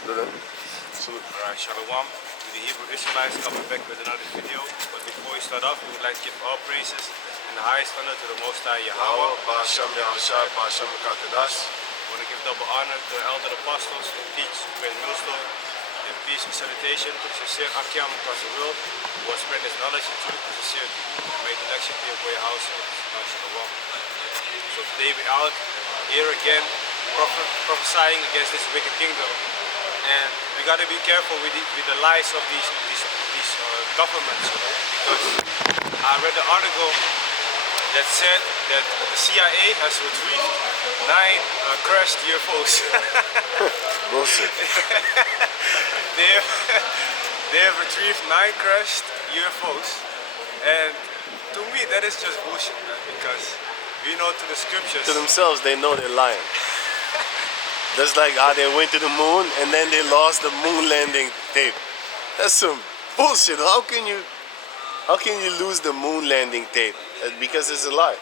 Alright, Shalom to the Hebrew Israelites, coming back with another video. But before we start off, we would like to give all praises and the highest honor to the Most High Yahweh. I want to give double honor to the elder apostles who teach great millstone. And peace and salutation to the sincere Akyam across the world who has spread his knowledge and truth and sincerity. And may the election be upon your household. Shalom. So today we are out here again prophesying against this wicked kingdom. And we got to be careful with the lies of these governments, you know, because I read an article that said that the CIA has retrieved 9 crashed UFOs. Bullshit. they have retrieved 9 crashed UFOs, and to me that is just bullshit, man, because we know to the scriptures. To themselves, they know they're lying. That's like how they went to the moon and then they lost the moon landing tape. That's some bullshit. How can you lose the moon landing tape? Because it's a lie.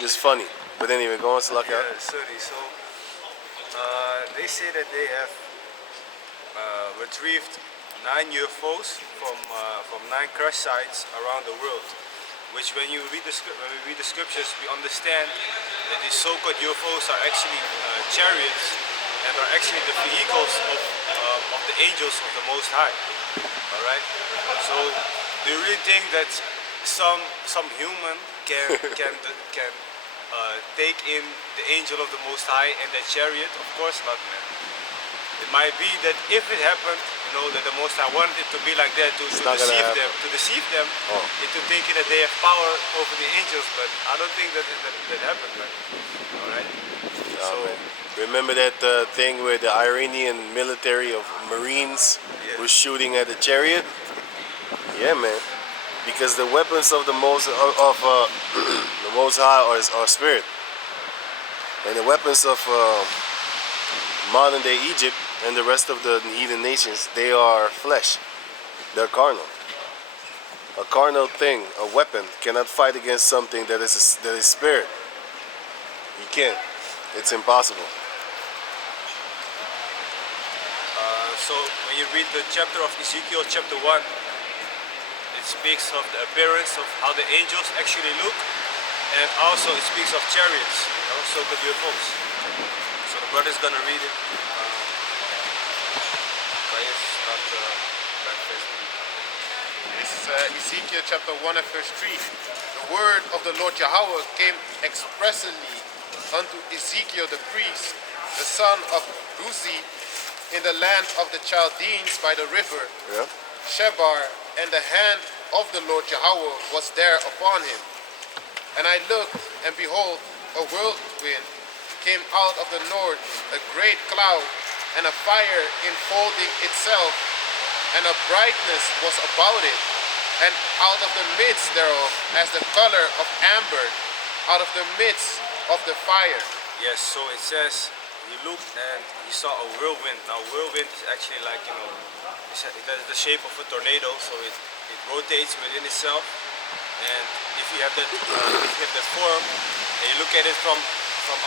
It's funny. But anyway, go on, Salaka. Yeah, sorry. So they say that they have retrieved 9 UFOs from 9 crash sites around the world. Which, when we read the scriptures, we understand that these so-called UFOs are actually chariots and are actually the vehicles of the angels of the Most High. All right. So, do you really think that some human can take in the angel of the Most High and that chariot? Of course not, man. It might be that if it happened, you know, that the Most High wanted it to be like that to deceive them into thinking that they have power over the angels, but I don't think that happened, man. All right. So remember that thing where the Iranian military of Marines was shooting at the chariot? Yeah, man. Because the weapons of the Most High are spirit, and the weapons of modern day Egypt and the rest of the heathen nations, they are flesh. They're carnal. A carnal thing, a weapon, cannot fight against something that is spirit. You can't. It's impossible. So when you read the chapter of Ezekiel, chapter 1, it speaks of the appearance of how the angels actually look, and also it speaks of chariots, you know, so-called UFOs. So the brother's gonna read it. This is Ezekiel chapter 1 and verse 3. The word of the Lord Yahweh came expressly unto Ezekiel the priest, the son of Buzi, in the land of the Chaldeans by the river Shebar, and the hand of the Lord Yahweh was there upon him. And I looked, and behold, a whirlwind came out of the north, a great cloud, and a fire enfolding itself, and a brightness was about it, and out of the midst thereof, as the color of amber, out of the midst of the fire. Yes, so it says, he looked and he saw a whirlwind. Now whirlwind is actually like, you know, it has the shape of a tornado, so it rotates within itself. And if you have that form, and you look at it from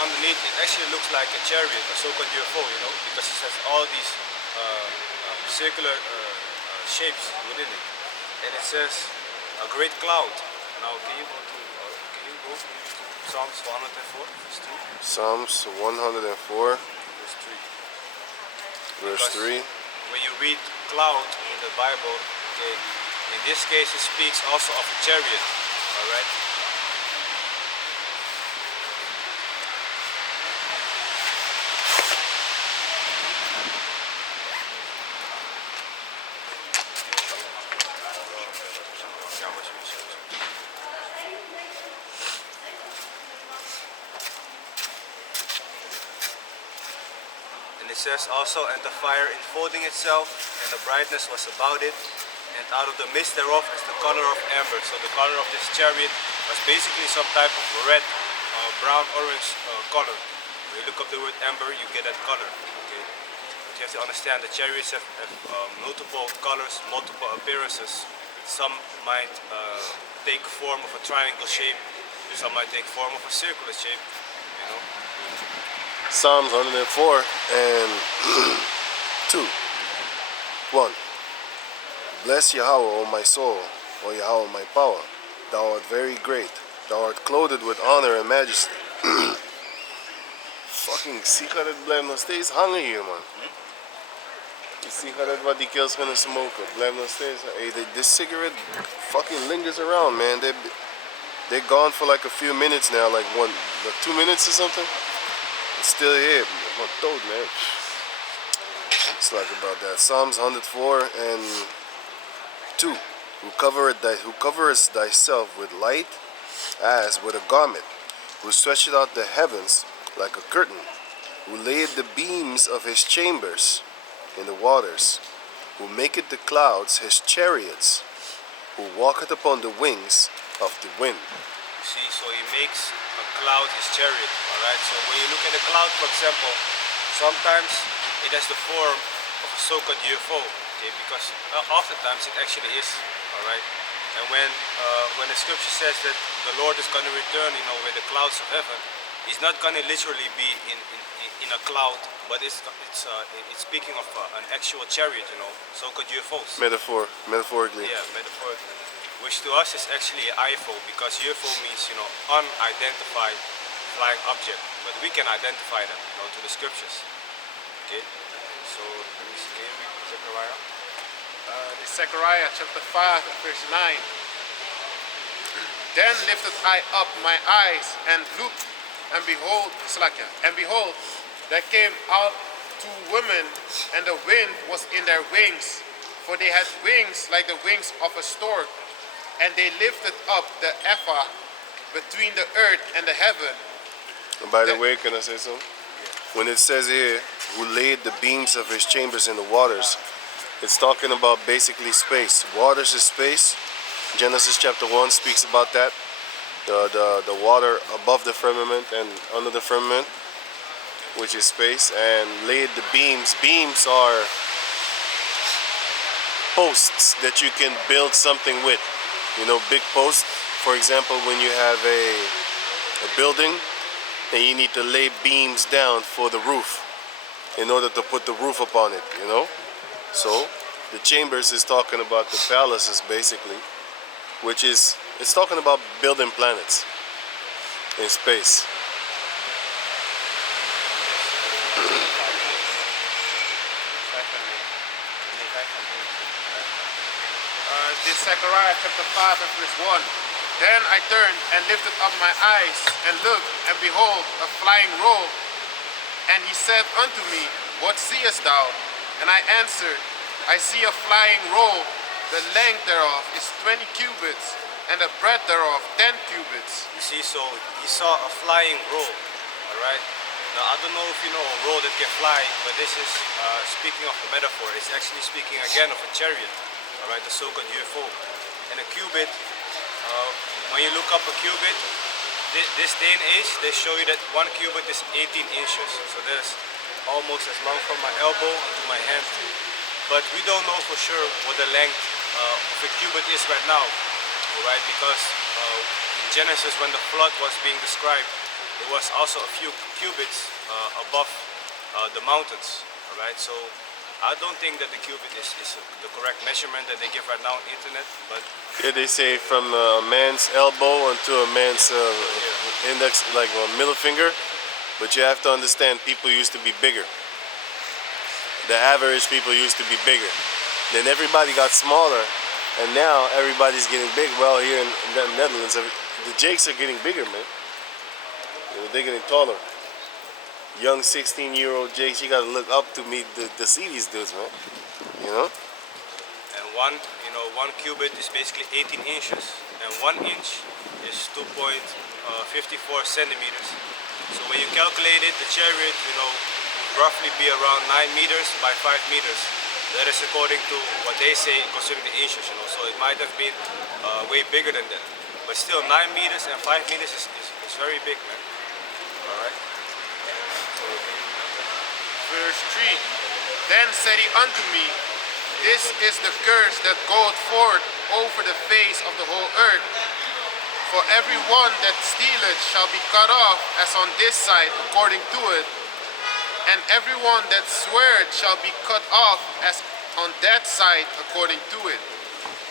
underneath, it actually looks like a chariot, a so-called UFO, you know, because it has all these circular shapes within it. And it says a great cloud. Now can you go to Psalms 104, verse 2? Psalms 104, verse 3. When you read cloud in the Bible, okay, in this case it speaks also of a chariot, all right? It says also, and the fire enfolding itself, and the brightness was about it, and out of the midst thereof is the color of amber. So the color of this chariot was basically some type of red, brown, orange color. When you look up the word amber, you get that color. Okay, but you have to understand the chariots have multiple colors, multiple appearances. Some might take form of a triangle shape, some might take form of a circular shape. You know. Psalms 104 and 2. 1. Bless Yahweh, O my soul, O Yahweh, my power. Thou art very great. Thou art clothed with honor and majesty. Fucking sigaret blijft nog steeds hangen hier, man. Die sigaret wat die kills kunnen smoken blijft nog steeds. Hey, this cigarette fucking lingers around, man. They're gone for like a few minutes now, like 2 minutes or something. It's still here. I'm told, man. It's like about that. Psalms 104 and 2. Who coverest thyself with light as with a garment, who stretcheth out the heavens like a curtain, who layeth the beams of his chambers in the waters, who maketh the clouds his chariots, who walketh upon the wings of the wind. You see, so he makes a cloud his chariot, alright? So when you look at a cloud, for example, sometimes it has the form of a so-called UFO, okay? Because oftentimes it actually is, alright? And when the scripture says that the Lord is going to return, with the clouds of heaven, he's not going to literally be in a cloud, but it's speaking of an actual chariot, so-called UFOs. Metaphorically. Yeah, metaphorically. Which to us is actually IFO, because UFO means, unidentified flying object. But we can identify them, to the scriptures. Okay? So, let me see, can you read Zechariah? Zechariah chapter 5 verse 9. Then lifted I up my eyes and looked, and behold, there came out 2 women, and the wind was in their wings, for they had wings like the wings of a stork, and they lifted up the ephah between the earth and the heaven. And by the way, can I say something? When it says here, who laid the beams of his chambers in the waters, it's talking about basically space. Waters is space. Genesis chapter 1 speaks about that. The water above the firmament and under the firmament, which is space, and laid the beams. Beams are posts that you can build something with. Big posts. For example, when you have a building, and you need to lay beams down for the roof in order to put the roof upon it, So, the chambers is talking about the palaces, basically, which is, it's talking about building planets in space. This Zechariah chapter 5 and verse 1. Then I turned and lifted up my eyes and looked, and behold, a flying roll. And he said unto me, What seest thou? And I answered, I see a flying roll. The length thereof is 20 cubits, and the breadth thereof 10 cubits. You see, so he saw a flying roll, alright? Now, I don't know if you know a roll that can fly, but this is speaking of a metaphor. It's actually speaking again of a chariot. Alright, the so-called UFO. And a cubit, when you look up a cubit, this day and age, they show you that 1 cubit is 18 inches. So that's almost as long from my elbow to my hand. But we don't know for sure what the length of a cubit is right now. Alright, because in Genesis, when the flood was being described, there was also a few cubits above the mountains. Alright, so I don't think that the cubit is the correct measurement that they give right now on the internet, but yeah, they say from a man's elbow onto a man's index, like a middle finger. But you have to understand, people used to be bigger. The average people used to be bigger. Then everybody got smaller, and now everybody's getting big. Well, here in the Netherlands, the Jakes are getting bigger, man. They're getting taller. Young 16-year-old Jakes, you gotta look up to me to see these dudes, man. And one cubit is basically 18 inches, and 1 inch is 2.54 centimeters. So when you calculate it, the chariot, would roughly be around 9 meters by 5 meters. That is according to what they say concerning the inches, So it might have been way bigger than that. But still, 9 meters and 5 meters is very big, man. Alright. Verse 3. Then said he unto me, This is the curse that goeth forth over the face of the whole earth. For every one that stealeth shall be cut off as on this side according to it, and everyone that sweareth shall be cut off as on that side according to it.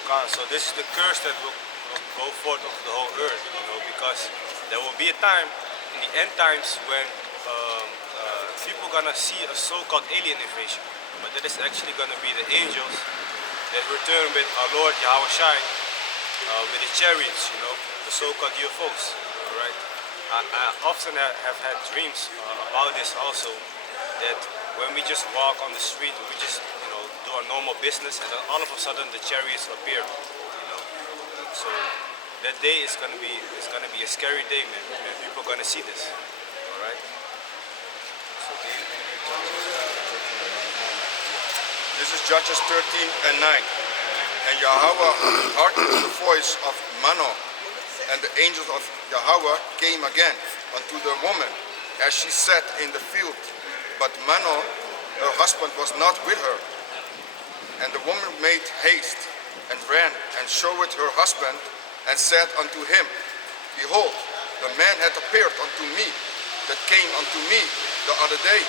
God, so this is the curse that will go forth over the whole earth, because there will be a time in the end times when people gonna see a so-called alien invasion, but that is actually gonna be the angels that return with our Lord Yahweh Shai, with the chariots, the so-called UFOs. All right. I often have had dreams about this also, that when we just walk on the street, we just do our normal business, and then all of a sudden the chariots appear. So that day is gonna be a scary day, man. And people are gonna see this. All right. So This is Judges 13 and 9. And Yahweh hearkened to the voice of Manoah, and the angels of Yahweh came again unto the woman as she sat in the field. But Manoah, her husband, was not with her. And the woman made haste, and ran, and showed her husband, and said unto him, Behold, the man hath appeared unto me, that came unto me the other day.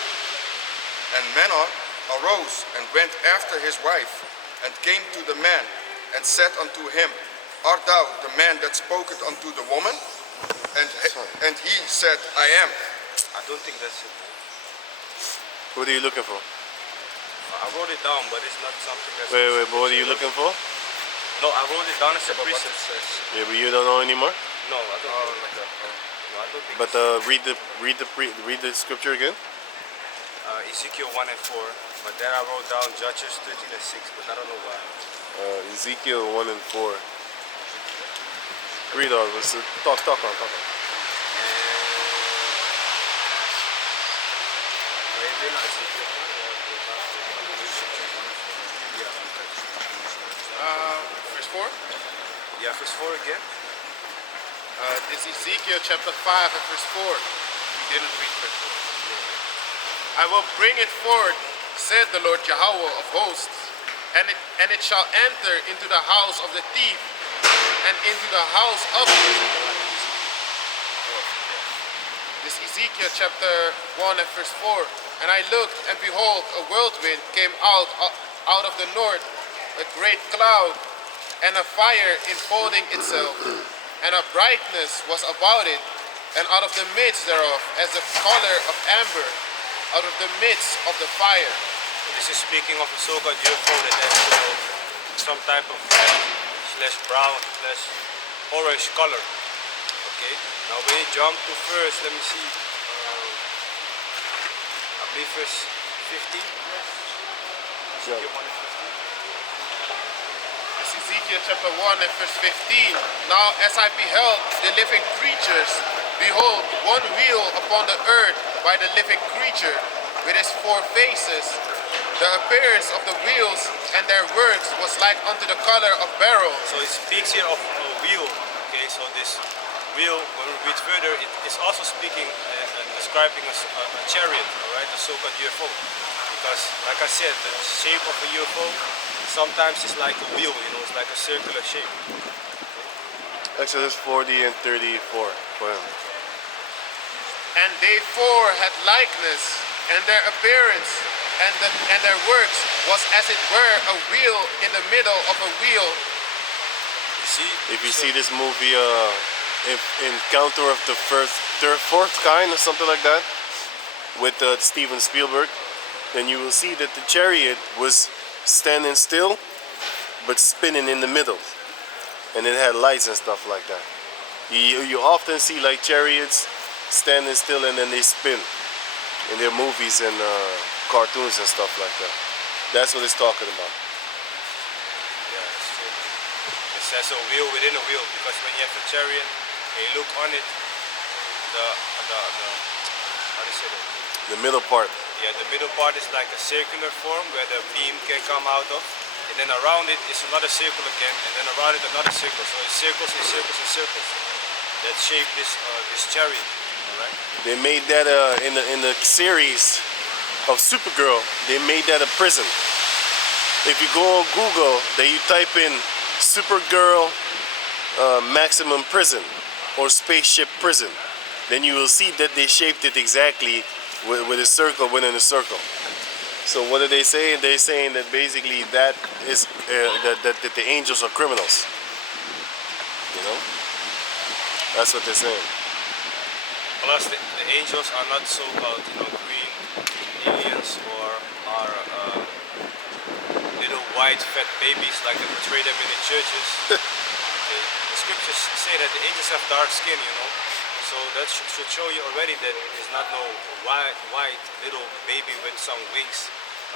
And Manoah arose, and went after his wife, and came to the man, and said unto him, Art thou the man that spoketh unto the woman? And he said, I am. I don't think that's it. What are you looking for? I wrote it down, but it's not something that's... Wait, but what are you looking for? No, I wrote it down as a precept. Yeah, but you don't know anymore? No, I don't know like that. No, I don't think But it's- read the scripture again. Ezekiel 1 and 4, but then I wrote down Judges 13 and 6, but I don't know why. Ezekiel 1 and 4. Read on. Let's talk on. Verse 4. Yeah, verse 4 again. This is Ezekiel chapter 5 and verse 4. We didn't read verse 4. I will bring it forth, said the Lord Yahweh of hosts, and it shall enter into the house of the thief, and into the house of this Ezekiel chapter 1 and verse 4. And I looked, and behold, a whirlwind came out of the north, a great cloud, and a fire enfolding itself, and a brightness was about it, and out of the midst thereof, as the color of amber, out of the midst of the fire. This is speaking of a so-called UFO that has some type of red / brown / orange color. Okay. Now when you jump to verse, let me see. I believe verse 15. Ezekiel 1 and 15. This is Ezekiel chapter 1 and verse 15. Now as I beheld the living creatures, behold, one wheel upon the earth by the living creature, with his 4 faces. The appearance of the wheels and their works was like unto the color of beryl. So it speaks here of a wheel. Okay, so this wheel, when we read further, it is also speaking and describing a chariot, all right, a so-called UFO. Because, like I said, the shape of a UFO sometimes is like a wheel, it's like a circular shape. Exodus 40 and 34 for him. And they 4 had likeness, and their appearance and their works was as it were a wheel in the middle of a wheel. You see? If you see this movie, Encounter of the Fourth Kind or something like that, with Steven Spielberg, then you will see that the chariot was standing still, but spinning in the middle, and it had lights and stuff like that. You often see like chariots standing still and then they spin in their movies and cartoons and stuff like that. That's what it's talking about. Yeah, it's true. It says a wheel within a wheel, because when you have a chariot and you look on it, the how do you say that? The middle part. Yeah, the middle part is like a circular form where the beam can come out of, and then around it is another circle again, and then around it another circle. So it circles and circles and circles that shape this chariot. All right. They made that in the series of Supergirl. They made that a prison. If you go on Google, then you type in Supergirl maximum prison or spaceship prison, then you will see that they shaped it exactly with a circle within a circle. So what are they saying? They're saying that basically that is that the angels are criminals. You know, that's what they're saying. Plus, the angels are not so-called, green aliens or are little white fat babies like they portray them in the churches. Okay. The scriptures say that the angels have dark skin, so that should show you already that it's not no white little baby with some wings.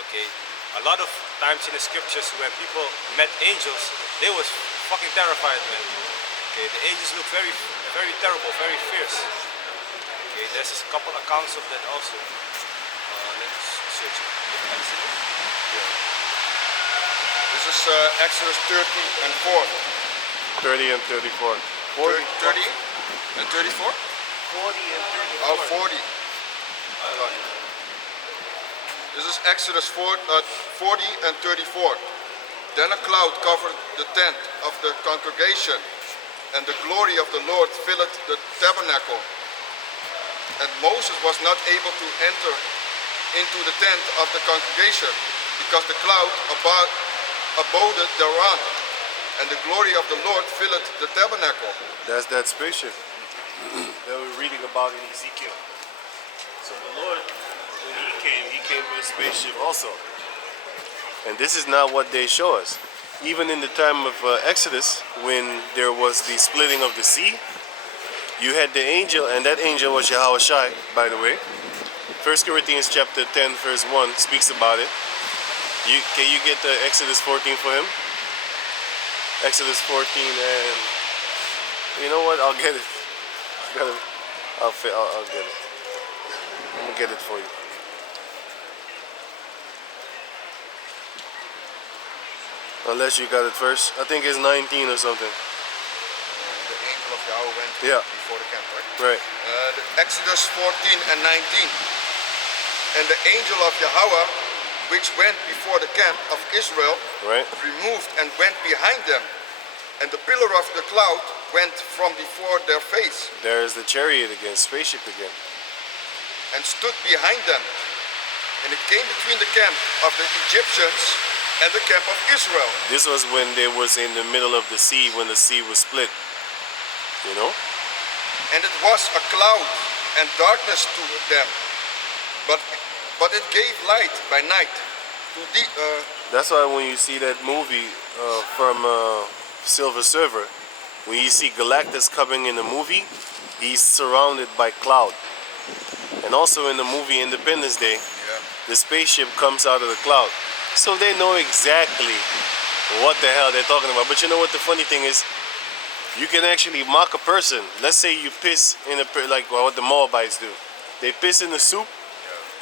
Okay, a lot of times in the scriptures when people met angels, they was fucking terrified, man. Okay, the angels look very, very terrible, very fierce. Okay, there's a couple accounts of that also. Let's search it. Exodus? Yeah. This is Exodus 30 and 4. 30 and 34. 30 and 34? 40 and 34. Oh, 40. Hold on. This is Exodus 40 and 34. Then a cloud covered the tent of the congregation, and the glory of the Lord filled the tabernacle. And Moses was not able to enter into the tent of the congregation, because the cloud abode thereon, and the glory of the Lord filled the tabernacle. That's that spaceship that we're reading about in Ezekiel. So the Lord, when he came with a spaceship also. And this is not what they show us. Even in the time of Exodus, when there was the splitting of the sea, you had the angel, and that angel was Yahweh Shai, by the way. 1 Corinthians chapter 10, verse 1 speaks about it. Can you get the Exodus 14 for him? Exodus 14, and you know what? I'll get it. I'll get it. I'm gonna get it for you. Unless you got it first. I think it's 19 or something. The angel of Yahweh went before the camp, right? Right. The Exodus 14 and 19. And the angel of Yahweh, which went before the camp of Israel, removed and went behind them. And the pillar of the cloud went from before their face. There is the chariot again, spaceship again. And stood behind them. And it came between the camp of the Egyptians and the camp of Israel. This was when they was in the middle of the sea, when the sea was split. You know? And it was a cloud and darkness to them. But it gave light by night to the That's why when you see that movie from Silver Surfer, when you see Galactus coming in the movie, he's surrounded by cloud. And also in the movie Independence Day, the spaceship comes out of the cloud. So they know exactly what the hell they're talking about. But you know what the funny thing is? You can actually mock a person. Let's say you piss in a, like what the Moabites do. They piss in the soup,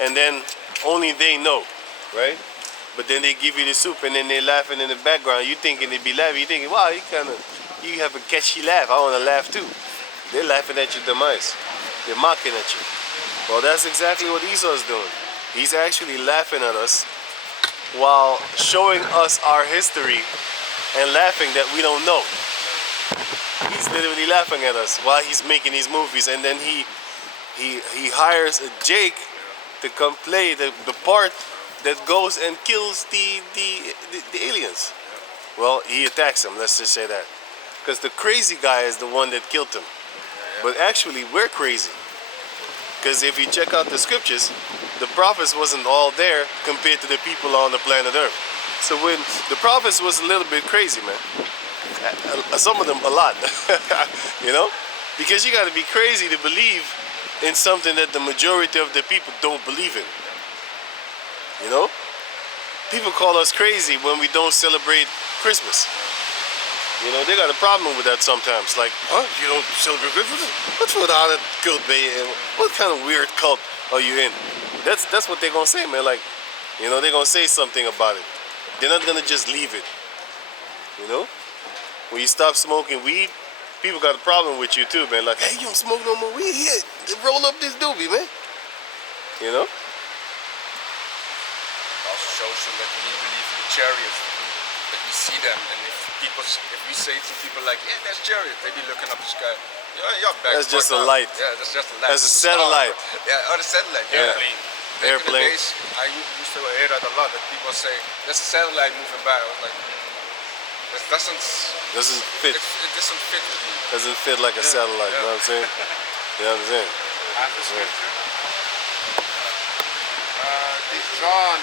and then only they know, right? But then they give you the soup, and then they're laughing in the background. You thinking they be laughing. You thinking, wow, you have a catchy laugh. I want to laugh too. They're laughing at your demise. They're mocking at you. Well, that's exactly what Esau's doing. He's actually laughing at us while showing us our history and laughing that we don't know. He's literally laughing at us while he's making these movies, and then he hires a Jake to come play the part that goes and kills the aliens. Well, he attacks them, let's just say that. Because the crazy guy is the one that killed him. But actually, we're crazy. Because if you check out the scriptures, the prophets wasn't all there compared to the people on the planet Earth. So when the prophets was a little bit crazy, man. Some of them a lot, you know? Because you got to be crazy to believe in something that the majority of the people don't believe in. You know? People call us crazy when we don't celebrate Christmas. You know, they got a problem with that sometimes. Like, huh? You don't celebrate Christmas? What's with all that cult, baby? What kind of weird cult are you in? That's what they're gonna say, man. Like, you know, they're gonna say something about it. They're not gonna just leave it. You know? When you stop smoking weed, people got a problem with you too, man. Like, hey, you don't smoke no more weed here. Roll up this doobie, man. You know? also shows you that we believe in the chariots, that we see them, and if we say to people like, yeah, there's chariots, they be looking up the sky. Back That's just a up. light. Yeah, that's just a light. That's a It's star. satellite. Yeah, the satellite. Yeah. Airplane. Back in the Airplane. days, I used to hear that a lot. That people say, "There's a satellite moving by." I was like, "That doesn't. Doesn't fit. It doesn't fit with me." Doesn't fit like a satellite. You know what I'm saying? You understand? After scripture. This John.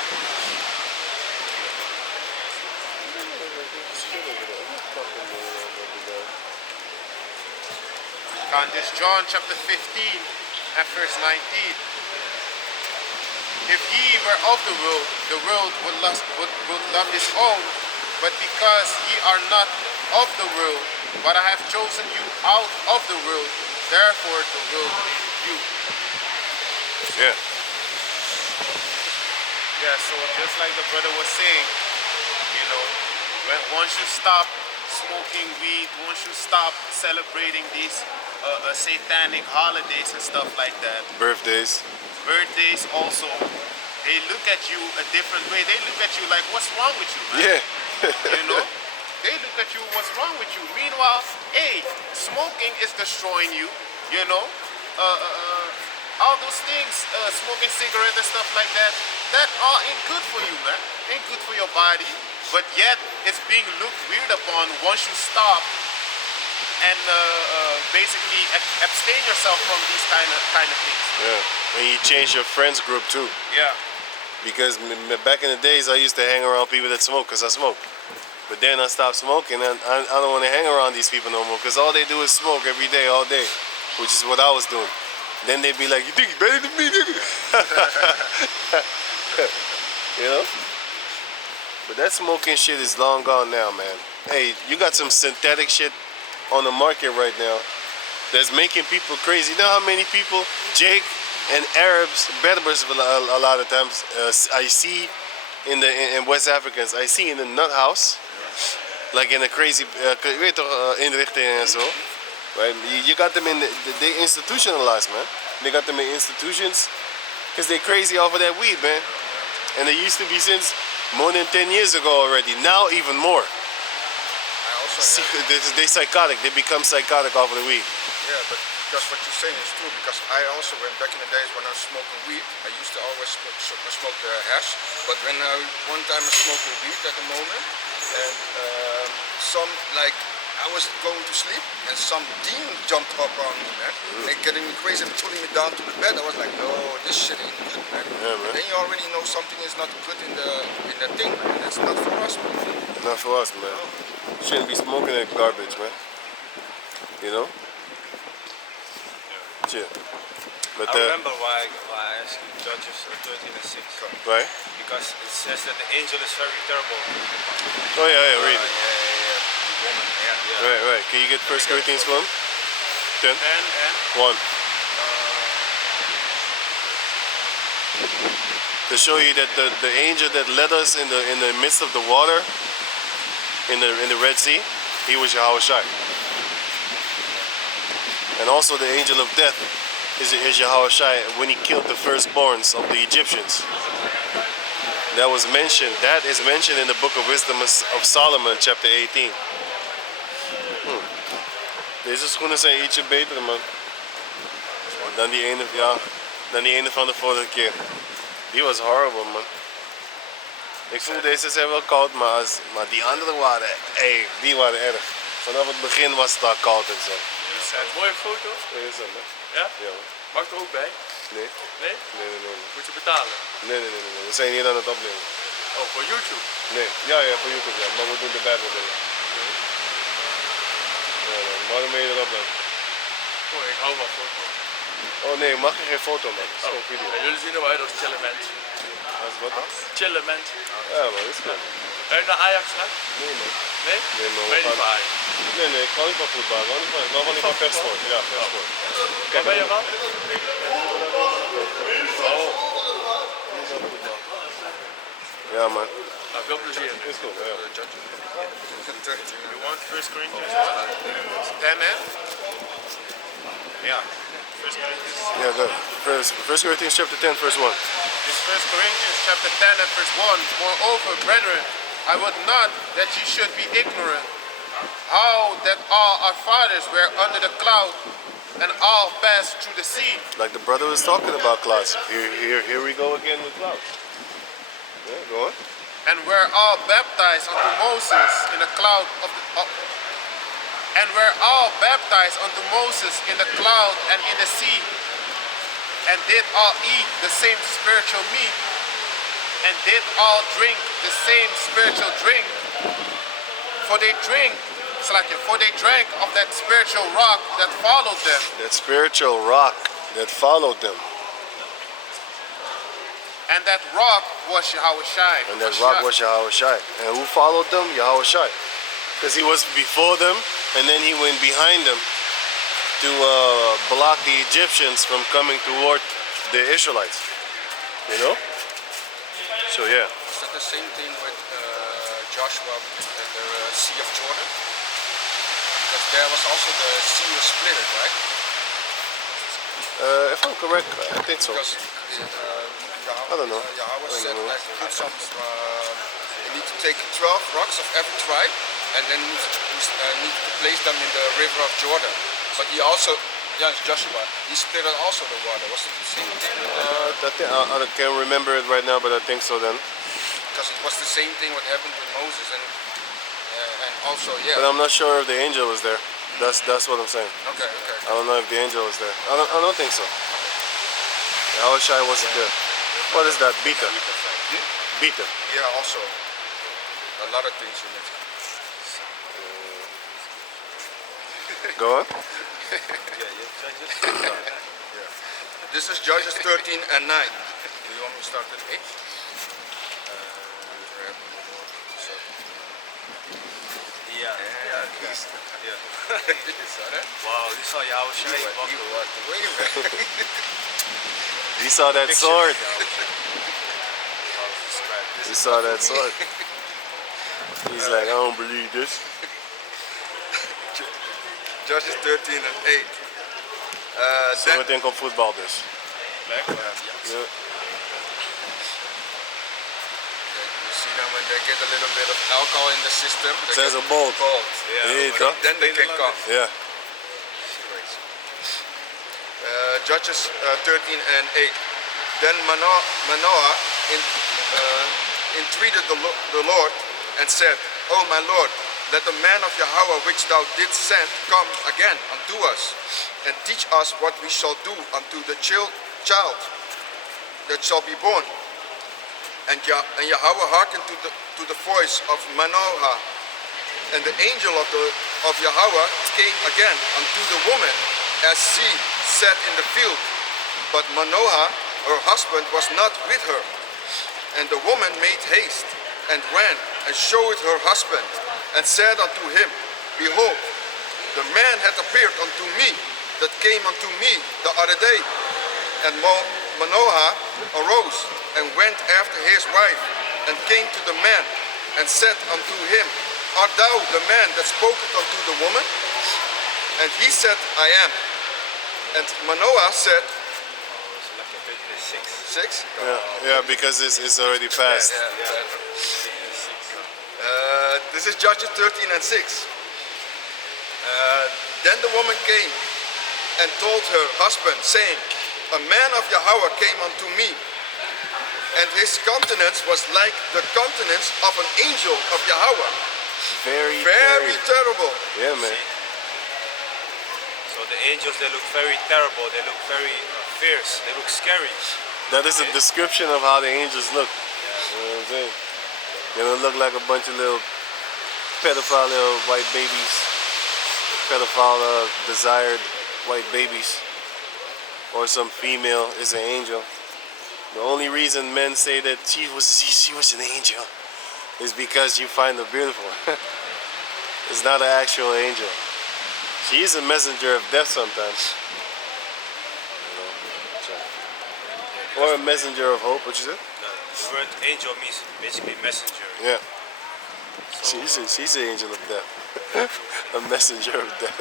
This John chapter 15 and verse 19. If ye were of the world would love his own, but because ye are not of the world, but I have chosen you out of the world, therefore the world hated you. Yeah. Yeah, so just like the brother was saying, you know, once you stop smoking weed, once you stop celebrating these satanic holidays and stuff like that, Birthdays. birthdays also, they look at you a different way. They look at you like, what's wrong with you, man? Yeah. You know? They look at you, what's wrong with you? Meanwhile, hey, smoking is destroying you, you know? All those things, smoking cigarettes and stuff like that, that all ain't good for you, man. Ain't good for your body. But yet, it's being looked weird upon once you stop and basically abstain yourself from these kind of things. Yeah. And you change your friends group too. Yeah. Because back in the days, I used to hang around people that smoke because I smoke. But then I stopped smoking, and I don't want to hang around these people no more because all they do is smoke every day, all day, which is what I was doing. Then they'd be like, "You think you're better than me, nigga?" You know? But that smoking shit is long gone now, man. Hey, you got some synthetic shit on the market right now that's making people crazy. You know how many people, Jake and Arabs, Berbers a lot of times, I see in West Africans, I see in the nut house, like in a crazy, weet toch, inrichting en zo. Right? You got them in, they institutionalized, man. They got them in institutions because they're crazy off of that weed, man. And it used to be since more than 10 years ago already. Now even more. I also They psychotic. They become psychotic off of the weed. yeah, but because what you're saying is true. Because I also, when back in the days when I was smoking weed, I used to always smoke the hash. But when one time I smoked the weed at the moment, and some like I was going to sleep, and some demon jumped up on me, man. They getting me crazy and pulling me down to the bed. I was like, no, this shit ain't good, man. Yeah, man. Then you already know something is not good in the thing, man. It's not for us, man. Not for us, man. Shouldn't be smoking that garbage, man. You know? Shit. But I remember why I asked you Judges 13 and 6. right? Because it says that the angel is very terrible. Oh yeah, read it. Yeah. Woman, yeah. Right. Can you get 1 Corinthians 1? 10? And 1. To show you that the angel that led us in the midst of the water, in the Red Sea, he was Yahweh Shai. And also the angel of death is Yahweh Shai when he killed the firstborns of the Egyptians. That is mentioned in the book of Wisdom of Solomon, chapter 18. Deze schoenen zijn ietsje beter, man. Dan die ene van de vorige keer. Die was horrible, man. Ik voel deze zijn wel koud, maar die andere waren, die waren erg. Vanaf het begin was het al koud en zo. Mooie foto. Wat is dat, man? Ja? Ja, man. Mag er ook bij? Nee? Nee? Nee. Moet je betalen? Nee. We zijn hier aan het opnemen. Oh, voor YouTube? Nee. Ja, voor YouTube, ja. Maar we doen de Bijbel dingen. Ja, man. Waarom ben je erop dan? Oh, ik hou van foto. Oh nee, mag je geen foto, man. Dat is geen video. Ja, jullie zien er wel uit als chille mensen. Dat is wat? Chille mensen. Ja, man. Dat is goed. Ga je naar Ajax straks? Nee, man. Nee? Nee, man. Ben je niet van Ajax? Nee, ik hou niet van voetbal. Ik hou niet van vechtsport. Ja, vechtsport. Waar ben je van? Ja, man. Nou, veel plezier. Is goed, ja. you want 1 Corinthians 10 and? Yeah. 1 Corinthians. Yeah, good. First Corinthians chapter 10, verse 1. It's 1 Corinthians chapter 10 and verse 1. Moreover, brethren, I would not that ye should be ignorant how that all our fathers were under the cloud and all passed through the sea. Like the brother was talking about clouds. Here we go again with clouds. Yeah, go on. And were all baptized unto Moses in the cloud of the, and were all baptized unto Moses in the cloud and in the sea, and did all eat the same spiritual meat, and did all drink the same spiritual drink. For they drank of that spiritual rock that followed them. That spiritual rock that followed them. And that rock was Yahushai. And that rock was Yahushai. And who followed them? Yahushai. Because he was before them, and then he went behind them to block the Egyptians from coming toward the Israelites. You know? So yeah. Is that the same thing with Joshua at the Sea of Jordan? Because there was also the sea was split, right? If I'm correct, I think so. Because I don't know. Yahweh said like put some. You need to take 12 rocks of every tribe, and then need to place them in the river of Jordan. But he also, Joshua, he split out also the water. Was it the same thing? I can't remember it right now, but I think so then. Because it was the same thing what happened with Moses and also But I'm not sure if the angel was there. That's what I'm saying. Okay. I don't know if the angel was there. I don't think so. Yahushai wasn't there. What is that? Beta. Beta. Yeah, also a lot of things in it. Go on. This is Judges 13 and 9. Do you want me to start at 8? Yeah. Did you saw that? Wow, you saw Yahushua walk You walked away, man. He saw that sword. described. He saw that sword. He's like, I don't believe this. Judges 13 and 8. Then, Zometeen komt voetbal dus. you see them when they get a little bit of alcohol in the system. They Zijn get ze bold? cold. Yeah, toch? Then they can come. Ja. Judges 13 and 8. Then Manoah entreated the Lord and said, O my Lord, let the man of Yahweh which thou didst send come again unto us, and teach us what we shall do unto the child that shall be born. And Yahweh hearkened to the voice of Manoah, and the angel of Yahweh came again unto the woman as she sat in the field. But Manoah, her husband, was not with her. And the woman made haste, and ran, and showed her husband, and said unto him, Behold, the man hath appeared unto me, that came unto me the other day. And Manoah arose, and went after his wife, and came to the man, and said unto him, Art thou the man that spoketh unto the woman? And he said, I am. And Manoah said, 6? Yeah, because it's already passed. This is Judges 13 and 6. Then the woman came and told her husband, saying, A man of Yahweh came unto me, and his countenance was like the countenance of an angel of Yahweh. Very terrible. Yeah, man. So the angels, they look very terrible. They look very fierce. They look scary. That is a description of how the angels look. You know what I'm saying? They don't look like a bunch of little pedophile little white babies. Pedophile desired white babies. Or some female is an angel. The only reason men say that she was an angel is because you find her beautiful. It's not an actual angel. She is a messenger of death sometimes. You know, so. Or a messenger of hope, what you said? The word angel means basically messenger. Yeah. So, She's an angel of death. A messenger of death.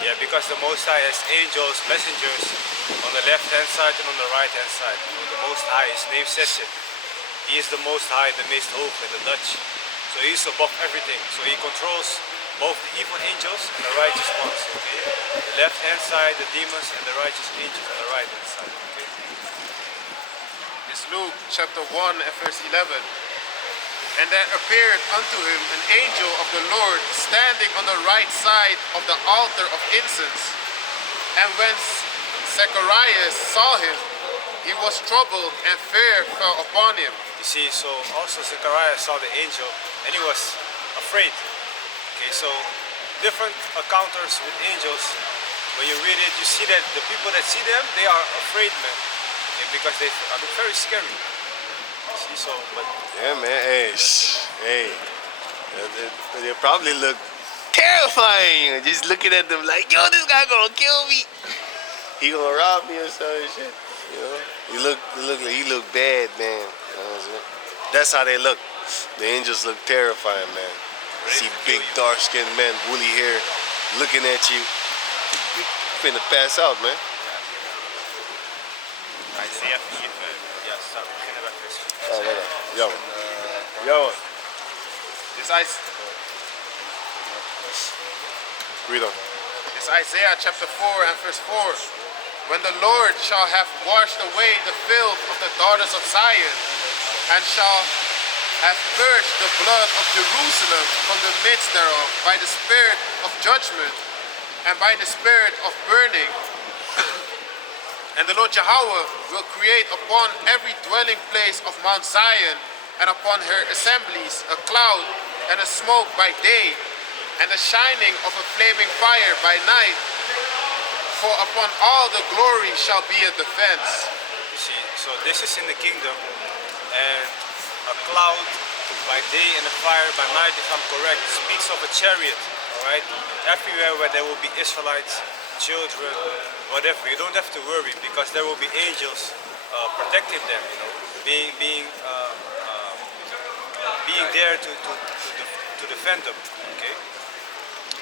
yeah, because the Most High has angels, messengers on the left hand side and on the right hand side. You know, the Most High, his name says it. He is the Most High, the meest hoog in the Dutch. So he's above everything. So he controls both the evil angels and the righteous ones. Okay? The left hand side, the demons, and the righteous angels on the right hand side. Okay? It's Luke chapter 1 and verse 11. And there appeared unto him an angel of the Lord standing on the right side of the altar of incense. And when Zacharias saw him, he was troubled and fear fell upon him. You see, so also Zechariah saw the angel and he was afraid. Okay, so different encounters with angels. When you read it, you see that the people that see them, they are afraid, man. Okay, because they are very scary. You see, so, but Yeah, man. Hey, hey. They probably look terrifying. Just looking at them like, yo, this guy gonna kill me. He gonna rob me or some shit. You know, he look bad, man. You know what I'm saying? That's how they look. The angels look terrifying, man. See big, dark-skinned men, woolly hair, looking at you. You finna pass out, man. Isaiah 4, ja, staat beginnen bij vers 4. Oh, voilà. Jammer. Jammer. Read on. It's Isaiah chapter 4 and verse 4. When the Lord shall have washed away the filth of the daughters of Zion, and shall have purged the blood of Jerusalem from the midst thereof by the spirit of judgment and by the spirit of burning. And the Lord Yahweh will create upon every dwelling place of Mount Zion and upon her assemblies a cloud and a smoke by day, and the shining of a flaming fire by night. For upon all the glory shall be a defense. You see, so this is in the kingdom, and a cloud by day and a fire by night, if I'm correct, speaks of a chariot, all right? Everywhere where there will be Israelites, children, whatever, you don't have to worry because there will be angels protecting them, you know, being there to defend them, okay?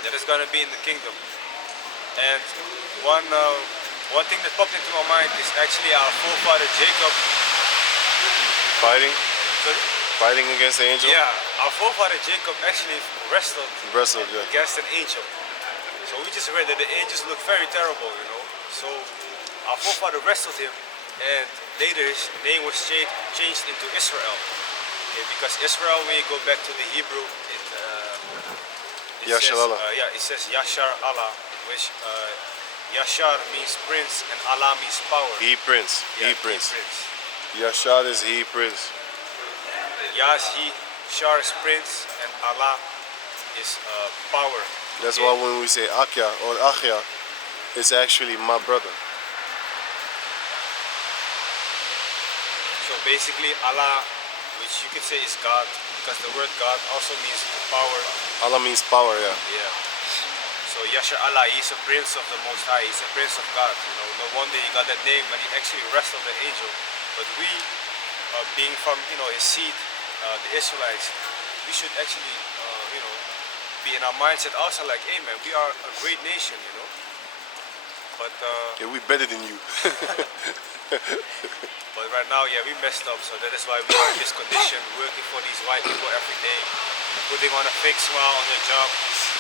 That is going to be in the kingdom. And one thing that popped into my mind is actually our forefather Jacob Fighting? Sorry? Fighting against the angel? Yeah, our forefather Jacob actually wrestled Yeah. against an angel. So we just read that the angels look very terrible, you know. So our forefather wrestled him, and later his name was changed into Israel. Okay, because Israel, when you go back to the Hebrew, it Yashar says, Allah. it says Yashar Allah, which Yashar means prince and Allah means power. He prince. Yeah, He prince. Yashar is he prince. Yas, he, Shar is prince, and Allah is power. That's Okay? why when we say Akya or Achya, it's actually my brother. So basically Allah, which you could say is God, because the word God also means power. Allah means power, yeah. Yeah. So Yashar Allah, he's a prince of the Most High, he's a prince of God. You know, no wonder he got that name, and he actually wrestled the angel. But we, being from his seed, the Israelites, we should actually be in our mindset also like, hey man, we are a great nation, you know. But Yeah, we better than you. but right now, yeah, we messed up. So that is why we are in this condition, working for these white people every day, putting on a fake smile on their job,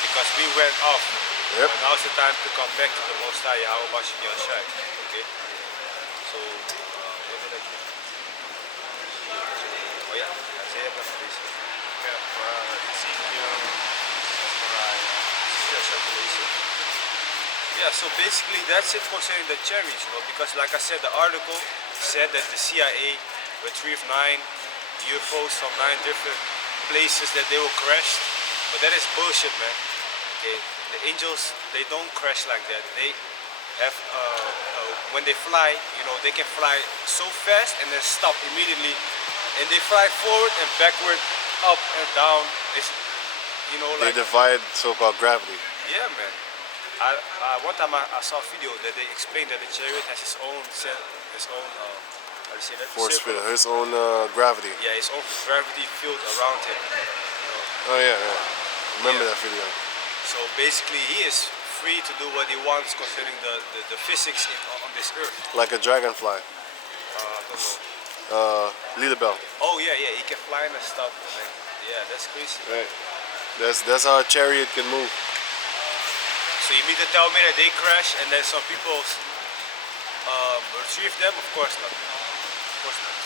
because we went off. Yep. But now's the time to come back to the Most High, Yahweh Bashim Yahshai. Okay. So what did I do? Oh yeah, Isaiah please. Yeah, so basically that's it concerning the chariots, you know, because like I said, the article said that the CIA retrieved 9 UFOs from 9 different places that they were crashed, but that is bullshit, man. Okay, the angels, they don't crash like that. They have, when they fly, you know, they can fly so fast and then stop immediately, and they fly forward and backward, up and down. It's, you know, They like divide so-called gravity. yeah, man. One time I saw a video that they explained that the chariot has his own how do you say that? Force Circle. field, his own gravity. Yeah, his own gravity field around him. You know. Oh yeah, yeah. Remember Yeah. that video. So basically, he is free to do what he wants concerning the physics on this earth. Like a dragonfly. I don't know. Lillebel. Oh yeah, yeah, he can fly and stuff. Like, yeah, that's crazy. Right. That's how a chariot can move. So you mean to tell me that they crash and then some people retrieve them? Of course not. Of course not.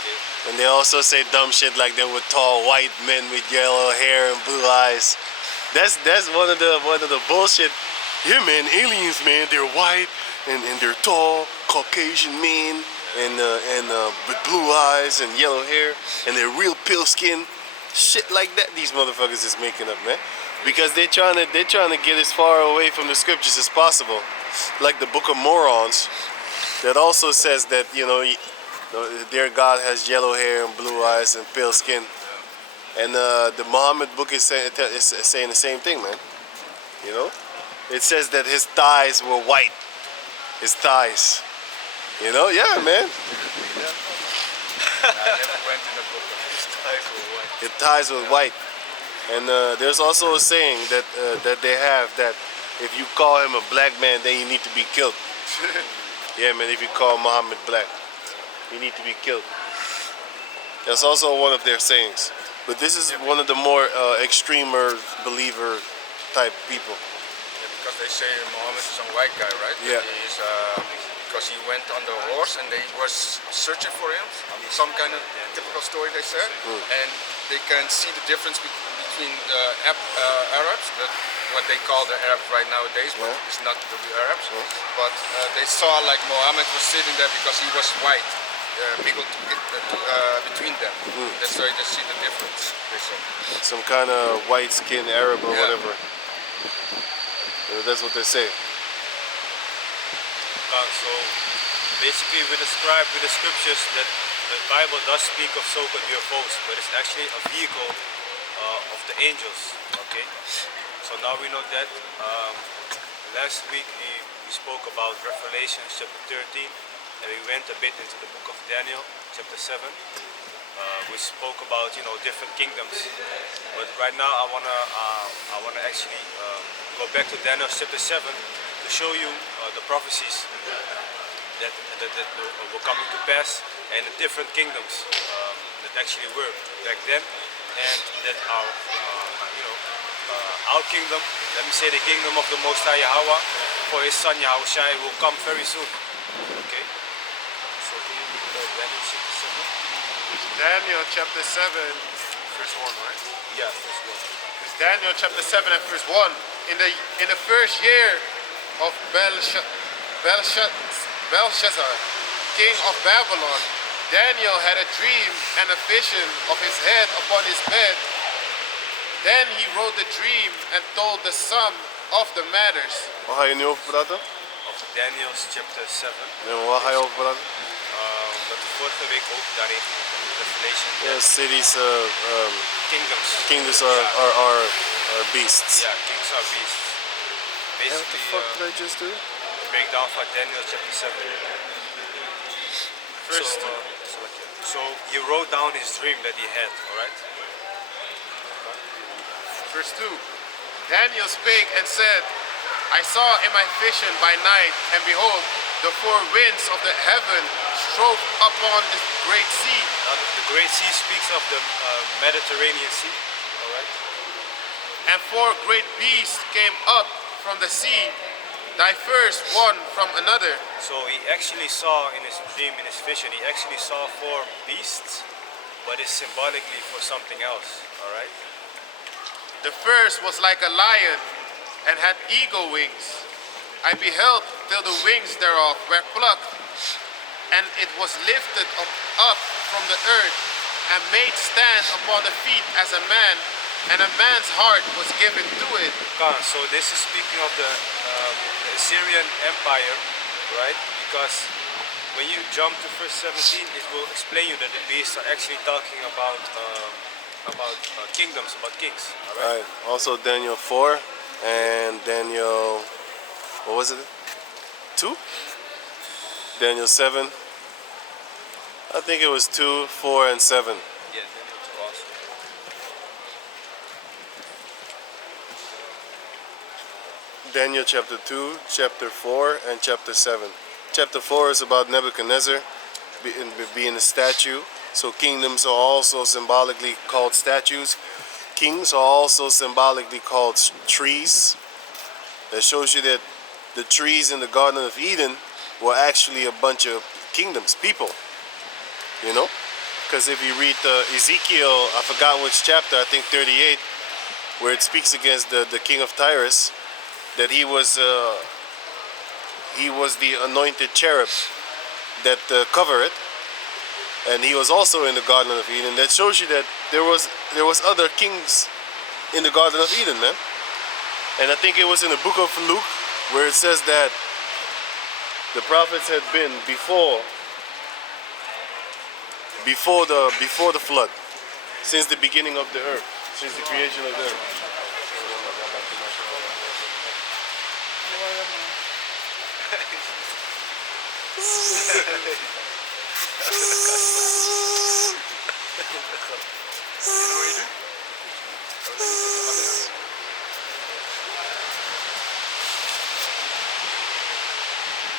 Okay. And they also say dumb shit like they were tall white men with yellow hair and blue eyes. That's one of the bullshit. Yeah, man, aliens, man, they're white and they're tall, Caucasian men and with blue eyes and yellow hair and they're real pale skin. Shit like that these motherfuckers is making up, man. Because they're trying to get as far away from the scriptures as possible. Like the Book of Morons that also says that, you know, their God has yellow hair and blue eyes and pale skin. And the Muhammad book is saying the same thing, man. You know? It says that his thighs were white. His thighs. You know? Yeah, man. I never went in a book of his thighs were white. His thighs were white. And there's also a saying that that they have that if you call him a black man, then you need to be killed. Yeah, man, if you call Muhammad black, you need to be killed. That's also one of their sayings. But this is one of the more extremer believer type people. Yeah, because they say Muhammad is a white guy, right? Yeah. He is, because he went on the horse and they was searching for him. Some kind of typical story they said. And they can see the difference between the Arabs, what they call the Arabs right nowadays, but it's not the real Arabs. But they saw like Muhammad was sitting there because he was white. People between them. That's why they see the difference. They say. Some kind of white skinned Arab or Yeah. whatever. That's what they say. So basically we describe with the scriptures that the Bible does speak of so-called UFOs, but it's actually a vehicle of the angels. Okay, so now we know that. Last week we spoke about Revelation chapter 13, and we went a bit into the book of Daniel chapter 7. We spoke about, you know, different kingdoms, but right now I wanna actually go back to Daniel chapter 7 to show you the prophecies that were coming to pass and the different kingdoms that actually were back then and that are our kingdom. Let me say the kingdom of the Most High Yahweh for His Son Yahushai will come very soon. Okay. So can you read Daniel chapter 7? Daniel chapter 7, verse 1, right? Yeah, first one. It's Daniel chapter 7 and verse 1. In the first year of Belshazzar, king of Babylon, Daniel had a dream and a vision of his head upon his bed. Then he wrote the dream and told the sum of the matters. Waar ga je nu over praten? Of Daniel chapter 7. Nee, maar waar ga je over praten? Dat de vorige week ook daarin Revelation. Yeah, cities, Kingdoms. kingdoms are beasts. Yeah, kings are beasts. Hey, what the Basically, fuck did I just do? breakdown for Daniel chapter 7. Verse So he wrote down his dream that he had, alright? Verse 2. Daniel spake and said, I saw in my vision by night, and behold, the four winds of the heaven strove upon the great sea. Now, the Great Sea speaks of the Mediterranean Sea, alright? And four great beasts came up from the sea, diverse one from another. So he actually saw in his dream, in his vision, he actually saw four beasts, but it's symbolically for something else, alright? The first was like a lion, and had eagle wings. I beheld till the wings thereof were plucked, and it was lifted up from the earth, and made stand upon the feet as a man, and a man's heart was given to it. So this is speaking of the Assyrian Empire, right? Because when you jump to verse 17, it will explain you that the beasts are actually talking about kingdoms, about kings. Alright? Alright, also Daniel 4 and Daniel, what was it? 2? Daniel 7. I think it was 2, 4, and 7. Yeah, Daniel 2 also. Daniel chapter 2, chapter 4, and chapter 7. Chapter 4 is about Nebuchadnezzar, being a statue. So kingdoms are also symbolically called statues. Kings are also symbolically called trees. That shows you that the trees in the Garden of Eden were actually a bunch of kingdoms, people. You know? Because if you read Ezekiel, I forgot which chapter, I think 38, where it speaks against the king of Tyrus, that he was the anointed cherub that covered it, and he was also in the Garden of Eden. That shows you that there was other kings in the Garden of Eden, man. And I think it was in the book of Luke where it says that the prophets had been before the flood, since the beginning of the earth, since the creation of the earth.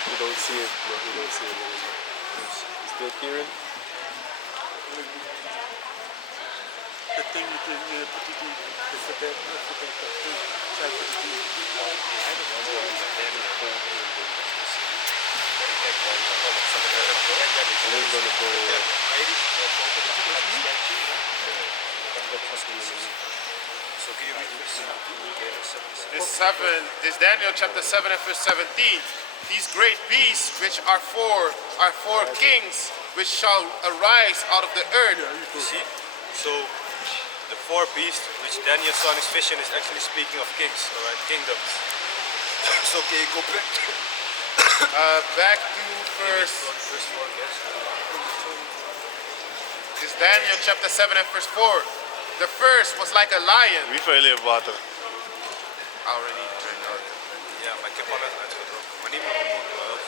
You don't see it, no, you don't see it anymore. Still Kieran? The thing between you and This Daniel chapter 7 and verse 17. These great beasts which are four kings which shall arise out of the earth. You see? So the four beasts which Daniel saw in his vision is actually speaking of kings, alright, kingdoms. So can you go back? Back to verse. This Daniel chapter 7 and verse 4. The first was like a lion. Wie veel heeft water? Already turned out. Ja, maar ik heb al uitgedronken. Maar niet meer omhoog.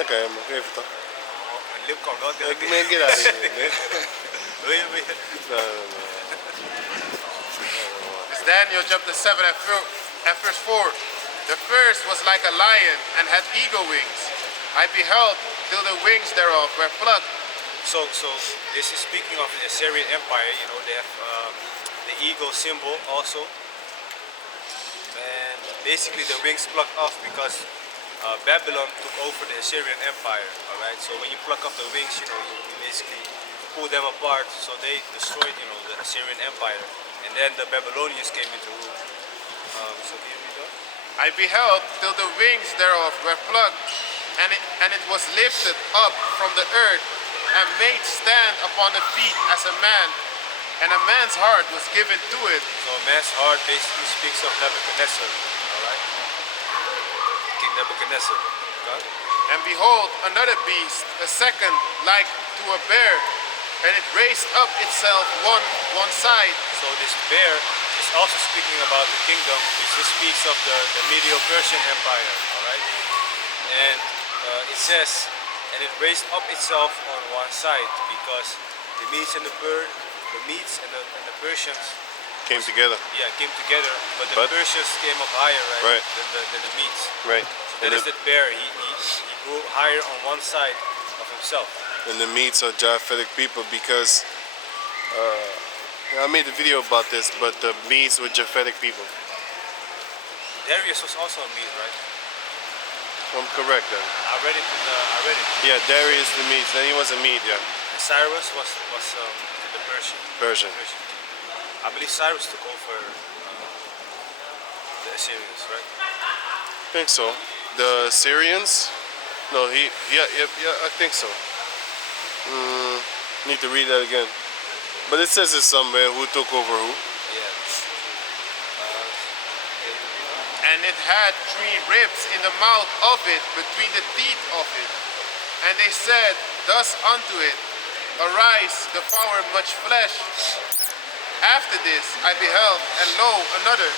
Oké, maar geef het toch. Mijn lip kan wel Ik meen, get out of here, man. Wil je? No. This Daniel chapter 7 and verse 4. The first was like a lion and had eagle wings. I beheld till the wings thereof were plucked. So this is speaking of the Assyrian Empire. You know, they have the eagle symbol also, and basically the wings plucked off because Babylon took over the Assyrian Empire. All right. So when you pluck off the wings, you know, you basically pull them apart. So they destroyed, you know, the Assyrian Empire, and then the Babylonians came into rule. So can you read that? I beheld till the wings thereof were plucked, and it was lifted up from the earth, and made stand upon the feet as a man, and a man's heart was given to it. So a man's heart basically speaks of Nebuchadnezzar, all right? King Nebuchadnezzar. God. And behold, another beast, a second, like to a bear, and it raised up itself one side. So this bear is also speaking about the kingdom, which speaks of the Medo-Persian Empire, all right? And it says, and it raised up itself on one side because the Medes and the Persians Came together. Yeah, came together, but the Persians came up higher, right? Than the Medes. Right. So that is that bear. He grew higher on one side of himself. And the Medes are Japhetic people because I made a video about this, but the Medes were Japhetic people. Darius was also a Mede, right? I'm correct then. I read it. Yeah, Darius the Medes. Then he was a Mede, yeah. And Cyrus was the Persian. I believe Cyrus took over the Assyrians, right? I think so. The Syrians? No, I think so. Need to read that again. But it says it somewhere who took over who. Yeah. And it had 3 ribs in the mouth of it, between the teeth of it. And they said thus unto it, Arise, devour much flesh. After this I beheld, and lo, another,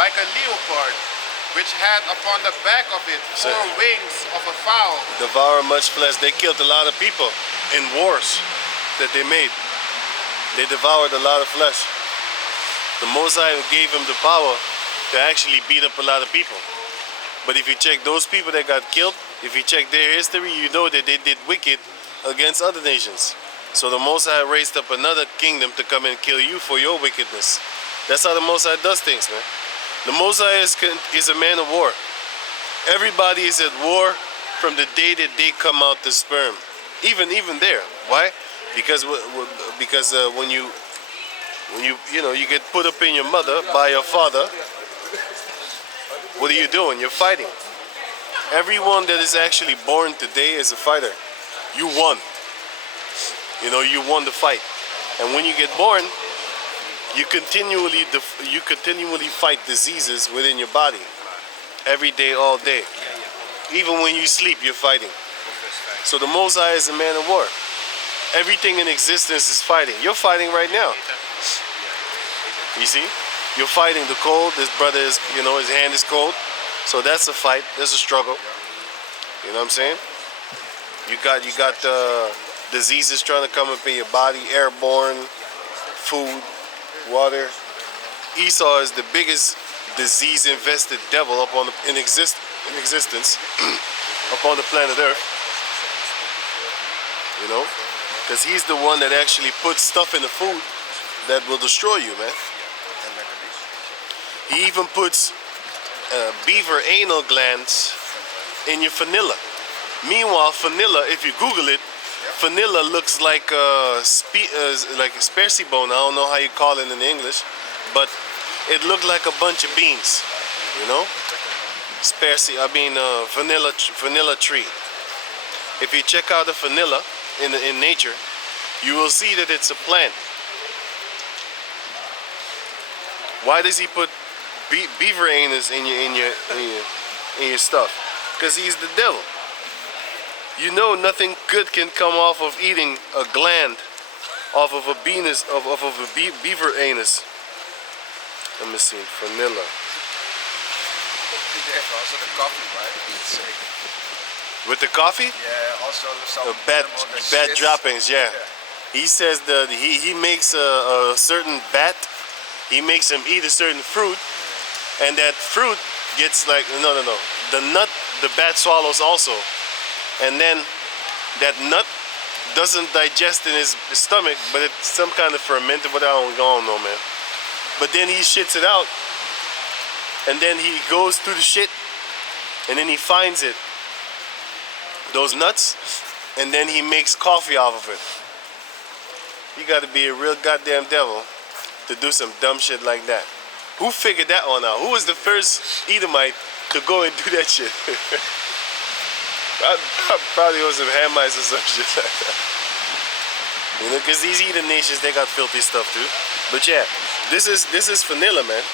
like a leopard, which had upon the back of it 4 wings of a fowl. Devour much flesh. They killed a lot of people in wars that they made. They devoured a lot of flesh. The Most High gave him the power to actually beat up a lot of people. But if you check those people that got killed, if you check their history, you know that they did wicked against other nations. So the Most High raised up another kingdom to come and kill you for your wickedness. That's how the Most High does things, man. The Most High is a man of war. Everybody is at war from the day that they come out the sperm. Even there. Why? Because when you get put up in your mother by your father, what are you doing? You're fighting. Everyone that is actually born today is a fighter. You won. You won the fight. And when you get born, you continually fight diseases within your body. Every day, all day. Even when you sleep, you're fighting. So the Most High is a man of war. Everything in existence is fighting. You're fighting right now. You see? You're fighting the cold. This brother is, his hand is cold. So that's a fight. That's a struggle. You know what I'm saying? You got diseases trying to come up in your body, airborne, food, water. Esau is the biggest disease-infested devil in existence upon the planet Earth. Because he's the one that actually puts stuff in the food that will destroy you, man. He even puts beaver anal glands in your vanilla. Meanwhile, vanilla, if you Google it, vanilla looks like a spercy bone. I don't know how you call it in English, but it looked like a bunch of beans, vanilla tree. If you check out the vanilla in nature, you will see that it's a plant. Why does he put beaver anus in your stuff? Because he's the devil. Nothing good can come off of eating a gland off of a beaver anus. Let me see, vanilla. Also the coffee, right? With the coffee? Yeah, also some bad droppings, yeah. He says that he makes a certain bat, he makes him eat a certain fruit, and that fruit gets like, no. The nut, the bat swallows also. And then that nut doesn't digest in his stomach, but it's some kind of fermented, but I don't know, man. But then he shits it out, and then he goes through the shit, and then he finds it, those nuts, and then he makes coffee off of it. You gotta be a real goddamn devil to do some dumb shit like that. Who figured that one out? Who was the first Edomite to go and do that shit? Probably was some Hamites or some shit like that. Because these Edom nations, they got filthy stuff too. But yeah, this is vanilla, man.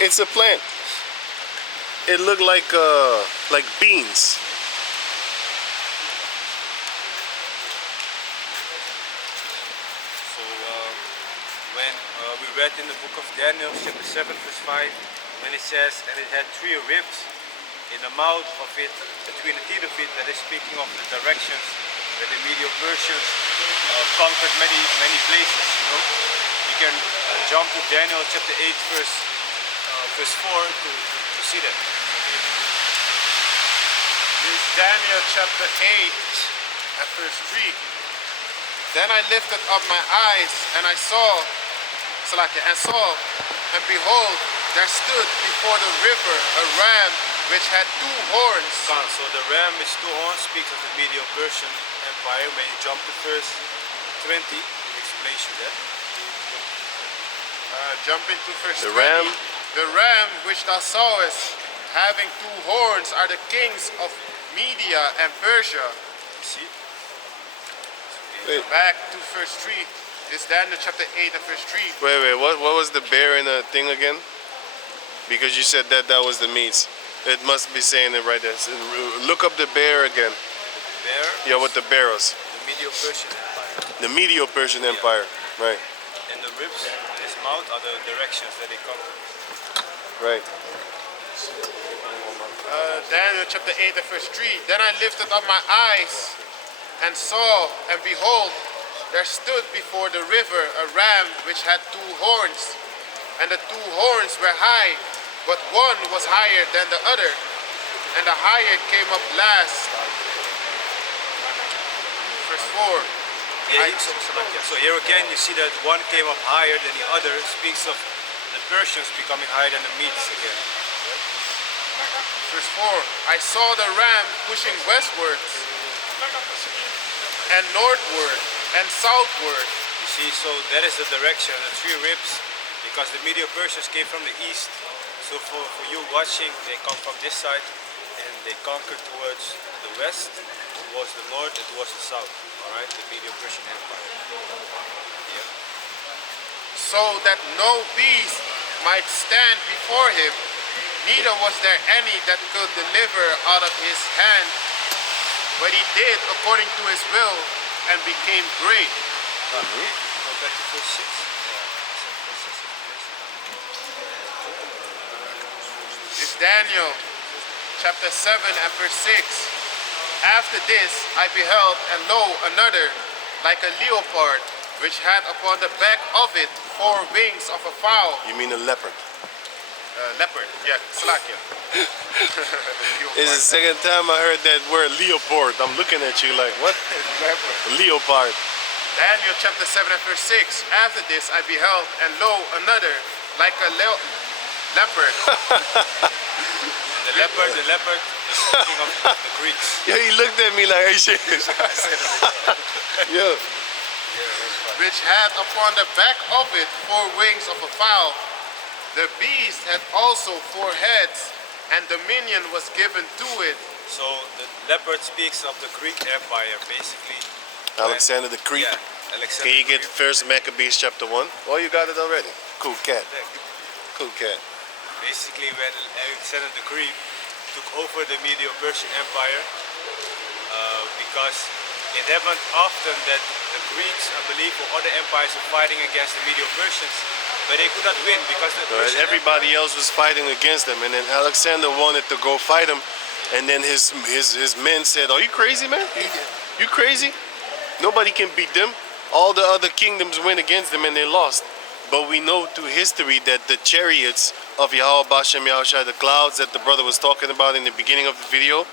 It's a plant. It looked like beans. So when we read in the book of Daniel, chapter 7, verse 5, when it says, and it had 3 ribs in the mouth of it, between the teeth of it, that is speaking of the directions where the Medo-Persians conquered many places. You can jump to Daniel chapter 8, verse 4 to see that. This is Daniel chapter 8 and verse 3. Then I lifted up my eyes and I saw, and behold, there stood before the river a ram which had 2 horns. So the ram with 2 horns speaks of the Medo-Persian Empire. When you jump to verse 20, it explains you that. Jumping to verse The 20. ram. The ram which thou sawest, having 2 horns, are the kings of Media and Persia. You see? Wait, Back to verse 3. This is Daniel chapter 8 and verse 3. wait, what was the bear in the thing again? Because you said that was the meats. It must be saying it right there. Look up the bear again. Bear? Yeah, with the barrels. The Medo-Persian Empire. The Medo-Persian Empire, right? And the ribs in his mouth are the directions that they conquered. Right. Daniel chapter 8 and verse 3. Then I lifted up my eyes and saw, and behold, there stood before the river a ram which had 2 horns, and the 2 horns were high, but one was higher than the other. and the higher came up last. Verse 4. Yeah, so here again you see that one came up higher than the other, speaks of the Persians becoming higher than the Medes again. Verse 4. I saw the ram pushing westwards and northward and southward. You see, so that is the direction, the three ribs, because the Medo-Persians came from the east. So for you watching, they come from this side and they conquer towards the west, towards the north, and towards the south. Alright, the Medo-Persian Empire. Yeah. So that no beast might stand before him, neither was there any that could deliver out of his hand. But he did according to his will and became great. Go back to verse 6. It's Daniel chapter 7 and verse 6. After this I beheld, and lo, another, like a leopard, which had upon the back of it 4 wings of a fowl. You mean a leopard? Leopard, yeah, Slakia. It's the second time I heard that word leopard. I'm looking at you like, what? Leopard. Daniel chapter 7 and verse 6. After this I beheld, and lo, another, like a leopard. The leopard is speaking of the Greeks. Yeah, he looked at me like, hey, shit. Yeah. Which had upon the back of it 4 wings of a fowl. The beast had also 4 heads, and dominion was given to it. So the leopard speaks of the Greek Empire, basically. Alexander the Greek. Yeah, Alexander. Can you get the Greek. First Maccabees chapter 1? Oh, you got it already. Cool cat. Cool cat. Basically, when Alexander the Greek took over the Medo-Persian Empire, because it happened often that the Greeks, I believe, or other empires were fighting against the Medo-Persians, but they could not win because the Persian Everybody else was fighting against him, and then Alexander wanted to go fight him, and then his men said, "Are you crazy, man? You crazy? Nobody can beat them. All the other kingdoms went against them, and they lost." But we know through history that the chariots of Yahweh Bashem Yahushua, the clouds that the brother was talking about in the beginning of the video,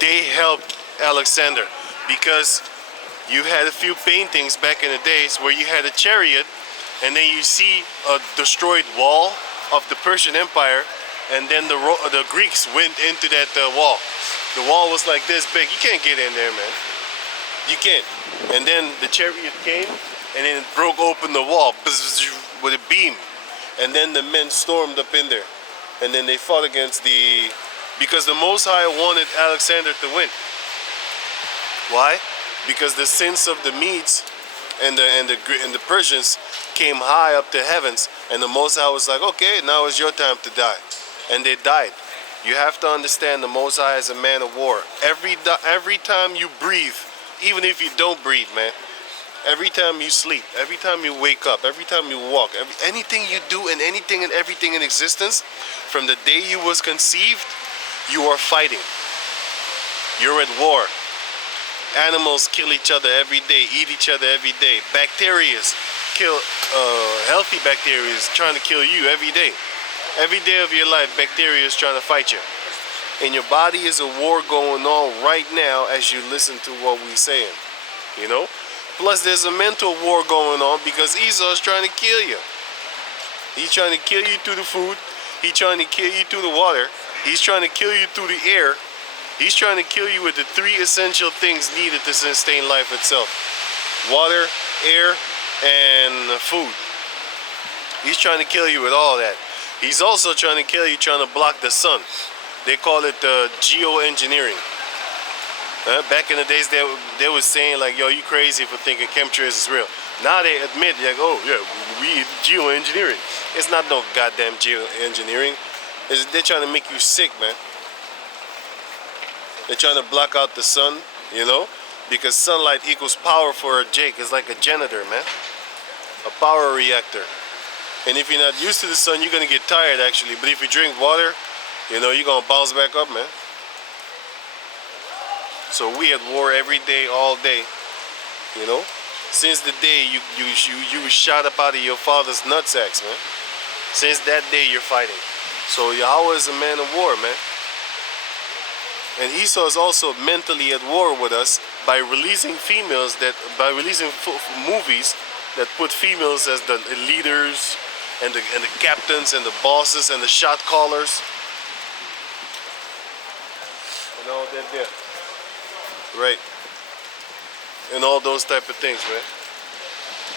they helped Alexander, because you had a few paintings back in the days where you had a chariot and then you see a destroyed wall of the Persian Empire, and then the Greeks went into that wall. The wall was like this big. You can't get in there, man. You can't. And then the chariot came and then it broke open the wall with a beam. And then the men stormed up in there. And then they fought against because the Most High wanted Alexander to win. Why? Because the sins of the Medes and the Persians came high up to heavens, and the Most High was like, okay, now is your time to die. And they died. You have to understand the Most High is a man of war. Every time you breathe, even if you don't breathe, man, every time you sleep, every time you wake up, every time you walk, anything you do and anything and everything in existence, from the day you was conceived, you are fighting. You're at war. Animals kill each other every day, eat each other every day. Bacteria kill, healthy bacteria trying to kill you every day. Every day of your life, bacteria is trying to fight you. In your body is a war going on right now as you listen to what we're saying, you know? Plus there's a mental war going on because Esau is trying to kill you. He's trying to kill you through the food. He's trying to kill you through the water. He's trying to kill you through the air. He's trying to kill you with the 3 essential things needed to sustain life itself. Water, air, and food. He's trying to kill you with all that. He's also trying to kill you trying to block the sun. They call it geoengineering. Back in the days, they were saying like, yo, you crazy for thinking chemtrails is real. Now they admit, like, oh yeah, we geoengineering. It's not no goddamn geoengineering. They're trying to make you sick, man. They're trying to block out the sun, you know, because sunlight equals power for a Jake. It's like a janitor, man. A power reactor. And if you're not used to the sun, you're going to get tired, actually. But if you drink water, you know, you're going to bounce back up, man. So we at war every day, all day, you know. Since the day you was shot up out of your father's nutsacks, man. Since that day, you're fighting. So Yahweh is a man of war, man. And Esau is also mentally at war with us by releasing movies that put females as the leaders and the captains and the bosses and the shot callers. And all that there. Right. And all those type of things, man.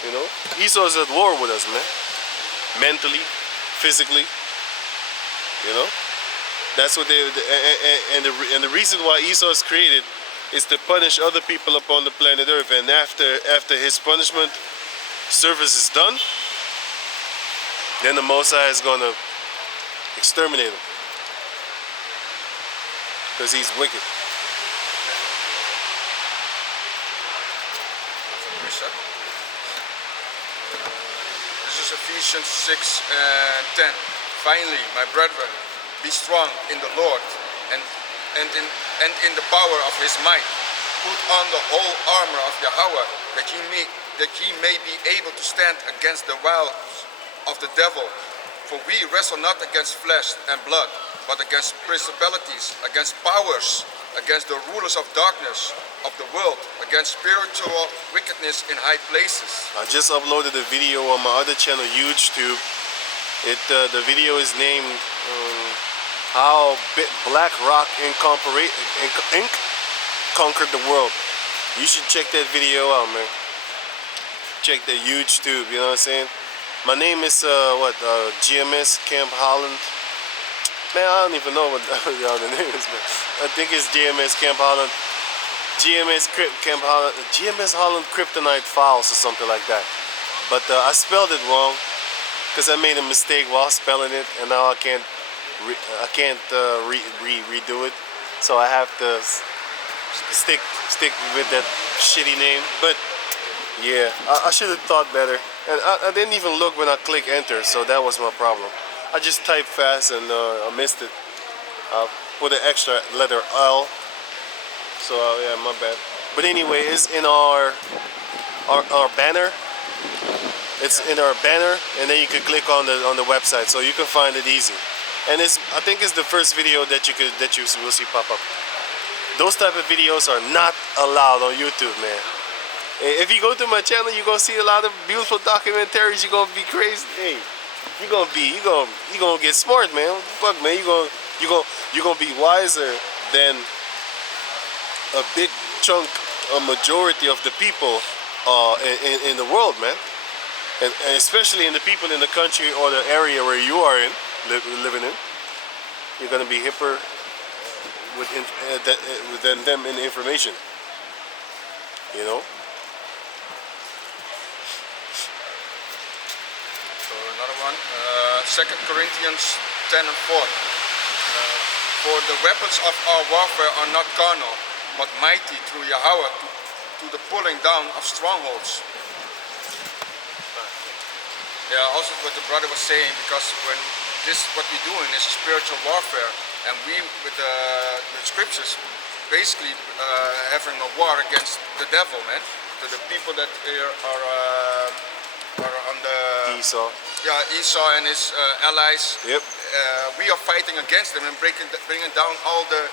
You know? Esau is at war with us, man. Mentally, physically. You know? That's what and the reason why Esau is created is to punish other people upon the planet Earth. And after his punishment service is done, then the Most High is going to exterminate him. Because he's wicked. This is Ephesians 6 and 10. Finally, my brethren, be strong in the Lord and in the power of his might. Put on the whole armor of Yahweh, that ye may be able to stand against the wiles of the devil. For we wrestle not against flesh and blood, but against principalities, against powers, against the rulers of darkness of the world, against spiritual wickedness in high places. I just uploaded a video on my other channel, YouTube. The video is named How Black Rock Inc. Conquered the World. You should check that video out, man. Check the YouTube, you know what I'm saying? My name is GMS Camp Holland. Man, I don't even know what the other name is, man. I think it's GMS Camp Holland. Camp Holland. GMS Holland Kryptonite Files or something like that. But I spelled it wrong because I made a mistake while spelling it, and now I can't redo it. So I have to stick with that shitty name. But yeah, I should have thought better. And I didn't even look when I click enter, so that was my problem. I just typed fast and I missed it. I put an extra letter L. So yeah, my bad. But anyway, it's in our banner. It's in our banner, and then you can click on the website, so you can find it easy. And I think it's the first video that you will see pop up. Those type of videos are not allowed on YouTube, man. If you go to my channel, you're gonna see a lot of beautiful documentaries. You're gonna be crazy. Hey, you're gonna get smart, man. Fuck, man. You're gonna be wiser than a big chunk, a majority of the people in the world, man. And especially in the people in the country or the area where you are living in. You're gonna be hipper than them in information. You know. Another one, 2 Corinthians 10 and 4. For the weapons of our warfare are not carnal, but mighty through Yahweh to the pulling down of strongholds. Yeah, also what the brother was saying, because when what we're doing is spiritual warfare, and we with the scriptures basically having a war against the devil, man, to the people that are on the Esau. Yeah, Esau and his allies. Yep. We are fighting against them and bringing down all the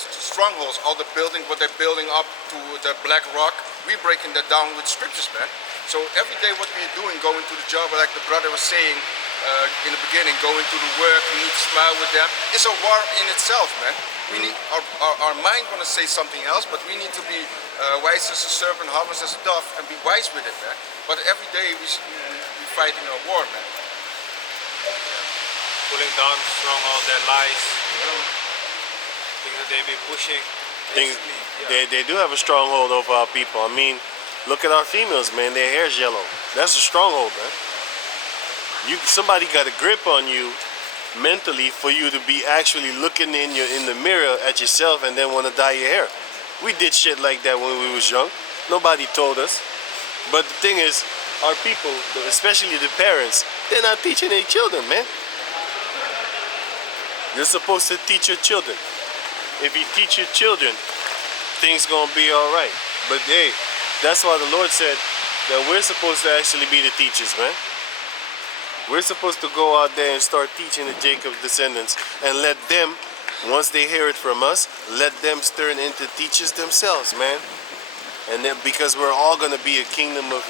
strongholds, all the building, what they're building up to the black rock. We're breaking that down with scriptures, man. So every day what we're doing, going to the job, like the brother was saying in the beginning, going to the work, we need to smile with them. It's a war in itself, man. We need our mind want to say something else, but we need to be wise as a serpent, harmless as a dove, and be wise with it, man. But every day we're fighting a war, man. Pulling down stronghold, their lies, things that they be pushing. They do have a stronghold over our people. I mean, look at our females, man. Their hair's yellow. That's a stronghold, man. Somebody got a grip on you mentally for you to be actually looking in the mirror at yourself and then want to dye your hair. We did shit like that when we was young. Nobody told us. But the thing is, our people, especially the parents, they're not teaching their children, man. You're supposed to teach your children. If you teach your children, things gonna be all right. But hey, that's why the Lord said that we're supposed to actually be the teachers, man. We're supposed to go out there and start teaching the Jacob descendants and let them Once they hear it from us, let them turn into teachers themselves, man. And then because we're all going to be a kingdom of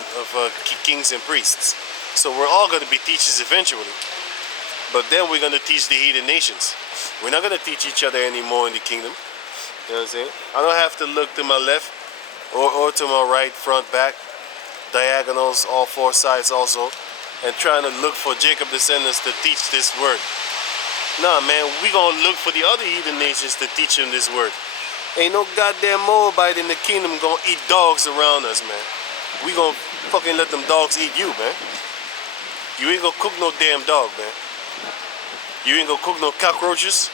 kings and priests. So we're all going to be teachers eventually. But then we're going to teach the heathen nations. We're not going to teach each other anymore in the kingdom. You know what I'm saying? I don't have to look to my left or to my right, front, back, diagonals, all four sides also, and trying to look for Jacob descendants to teach this word. Nah, man, we gonna look for the other heathen nations to teach them this word. Ain't no goddamn Moabite in the kingdom gonna eat dogs around us, man. We gonna fucking let them dogs eat you, man. You ain't gonna cook no damn dog, man. You ain't gonna cook no cockroaches.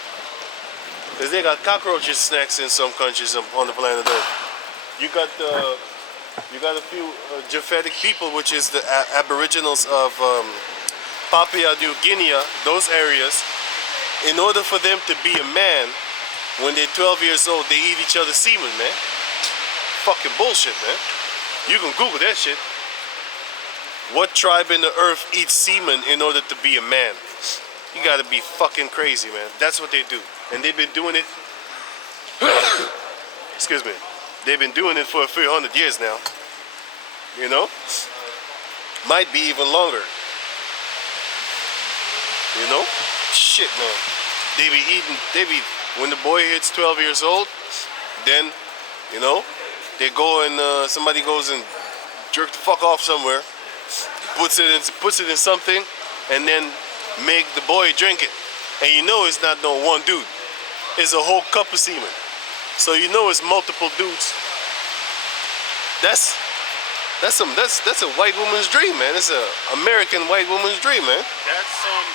Cause they got cockroaches snacks in some countries on the planet Earth. You got a few Japhetic people, which is the aboriginals of Papua New Guinea, those areas. In order for them to be a man, when they're 12 years old, they eat each other's semen, man. Fucking bullshit, man. You can Google that shit. What tribe in the earth eats semen in order to be a man? You gotta be fucking crazy, man. That's what they do. And they've been doing it, excuse me, they've been doing it for a few hundred years now. You know? Might be even longer. You know? Shit, man. When the boy hits 12 years old, then, you know, they go and somebody goes and jerk the fuck off somewhere, puts it in something, and then make the boy drink it. And you know it's not no one dude. It's a whole cup of semen. So you know it's multiple dudes. That's a white woman's dream, man. It's a American white woman's dream, man. That's some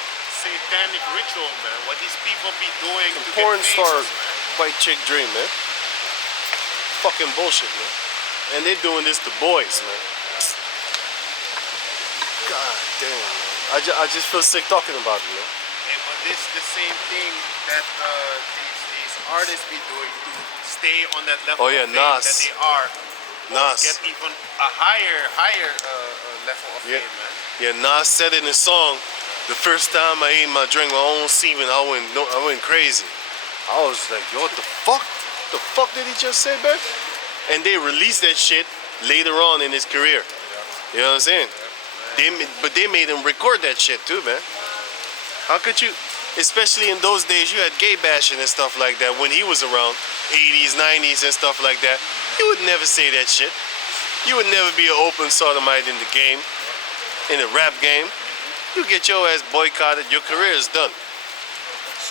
satanic ritual, man. What these people be doing to Porn get star famous, man. white chick dream, man. Fucking bullshit, man. And they're doing this to boys, man. God damn, man. I just feel sick talking about it, man. Hey, but this the same thing that these artists be doing to stay on that level Oh, yeah, of fame Nas. that they are. Nas. Get even a higher level of Yeah. fame, man. Yeah, Nas said in his song, the first time I ate my drink, my own semen, I went crazy. I was like, yo, what the fuck? What the fuck did he just say, man? And they released that shit later on in his career. You know what I'm saying? But they made him record that shit too, man. How could you, especially in those days, you had gay bashing and stuff like that when he was around, 80s, 90s and stuff like that. You would never say that shit. You would never be an open sodomite in the game, in the rap game. You get your ass boycotted, your career is done.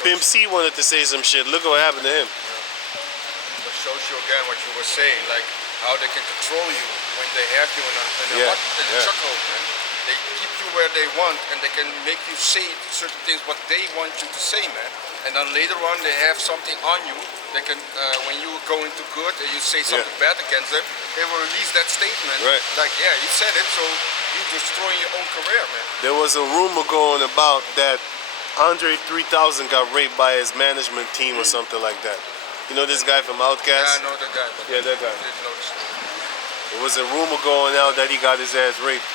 Pimp C wanted to say some shit, look what happened to him. It shows you again what you were saying, like how they can control you when they have you in a chokehold, man. They keep you where they want and they can make you say certain things what they want you to say, man. And then later on they have something on you. They can, when you go into good and you say something bad against them, they will release that statement. Right. Like, yeah, you said it, so you're destroying your own career, man. There was a rumor going about that Andre 3000 got raped by his management team or something like that. You know this guy from Yeah, Outkast? I know that guy. But Yeah, that guy. I didn't know the story. There was a rumor going out that he got his ass raped.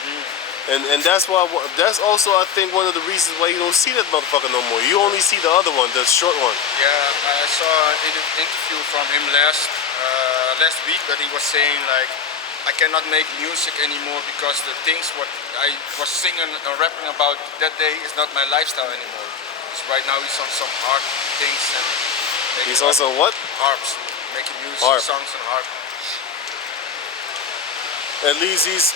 And that's also I think one of the reasons why you don't see that motherfucker no more. You only see the other one, the short one. Yeah, I saw an interview from him last week that he was saying like, I cannot make music anymore because the things what I was singing and rapping about that day is not my lifestyle anymore. So right now he's on some harp things and He's also what? harps, making music, Harp. songs and harp. At least he's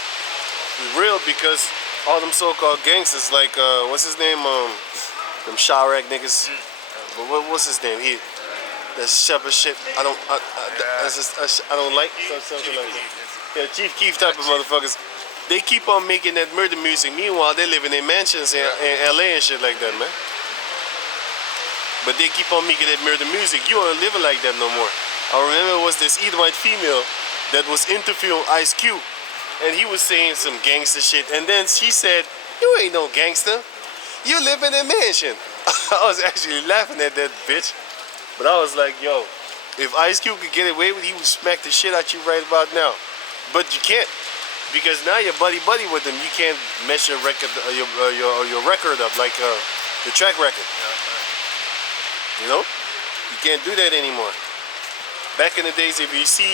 real because all them so-called gangsters like what's his name? Them Chirac niggas. But what's his name? That shepherd shit. I don't like something like that. Yeah, Chief Keef type of motherfuckers. They keep on making that murder music. Meanwhile, they live in their mansions in LA and shit like that, man. But they keep on making that murder music. You aren't living like that no more. I remember it was this Edomite female that was interviewing Ice Cube. And he was saying some gangster shit. And then she said, you ain't no gangster. You live in a mansion. I was actually laughing at that bitch. But I was like, yo, if Ice Cube could get away with it, he would smack the shit out you right about now. But you can't. Because now you're buddy-buddy with him. You can't mess your record, your record up, like the track record. You know? You can't do that anymore. Back in the days, if you see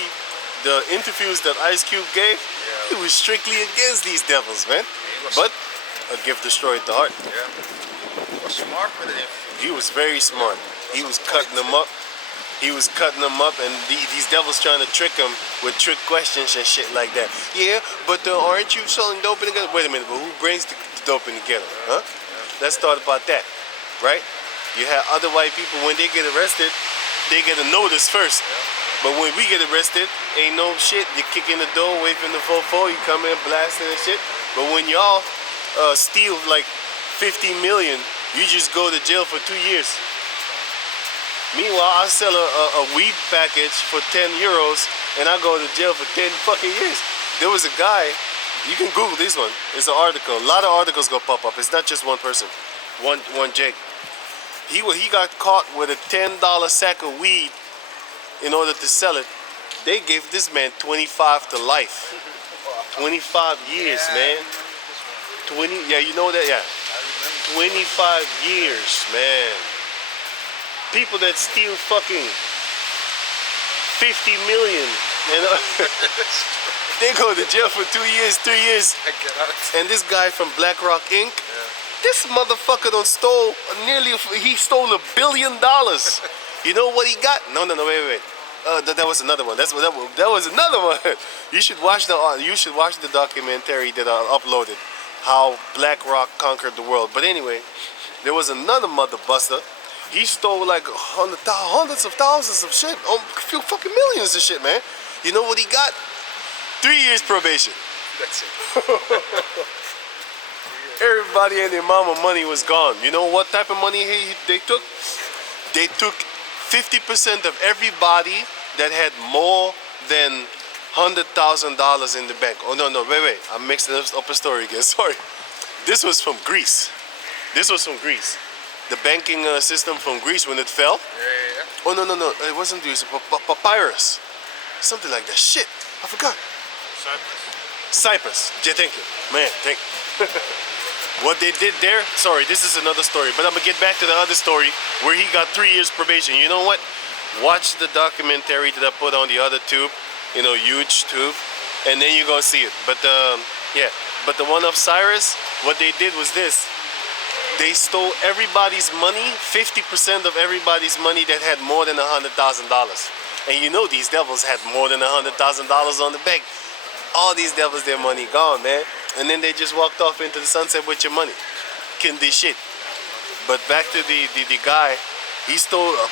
the interviews that Ice Cube gave, he was strictly against these devils, man. But a gift destroyed the heart. Yeah. He was smart with it. He was very smart. He was cutting them up. He was cutting them up, and these devils trying to trick him with trick questions and shit like that. Yeah, but aren't you selling dope in the ghetto? Wait a minute, but who brings the dope in the ghetto? Huh? Let's start about that, right? You have other white people, when they get arrested, they get a notice first. But when we get arrested, ain't no shit. You kick in the door, wait from the 4-4, you come in blasting and shit. But when y'all steal like 50 million, you just go to jail for 2 years. Meanwhile, I sell a weed package for 10 euros and I go to jail for 10 fucking years. There was a guy, you can Google this one, it's an article. A lot of articles go pop up. It's not just one person, one Jake. He got caught with a $10 sack of weed in order to sell it. They gave this man 25 to life. 25 years, man. 20, yeah, you know that, yeah. 25 years, man. People that steal fucking 50 million, and they go to jail for 2 years, 3 years. And this guy from BlackRock Inc., this motherfucker done stole he stole $1 billion. You know what he got? No, wait. That was another one. That was another one. You should watch the documentary that I uploaded, how BlackRock conquered the world. But anyway, there was another mother buster. He stole like hundreds of thousands of shit, a few fucking millions of shit, man. You know what he got? 3 years probation. That's it. Everybody and their mama money was gone. You know what type of money they took? They took 50% of everybody that had more than $100,000 in the bank. Oh no, wait. I'm mixing up a story again. Sorry. This was from Greece. The banking system from Greece when it fell. Yeah. Oh no, it wasn't Greece. Papyrus, something like that. Shit, I forgot. Cyprus. Yeah, thank you, man. Thank you. What they did there. Sorry, this is another story. But I'm gonna get back to the other story where he got 3 years probation. You know what? Watch the documentary that I put on the other tube. You know, huge tube, and then you go see it. But yeah. But the one of Cyrus, what they did was this. They stole everybody's money, 50% of everybody's money that had more than $100,000. And you know these devils had more than $100,000 on the bank. All these devils, their money gone, man. And then they just walked off into the sunset with your money. Couldn't do shit. But back to the guy, he stole a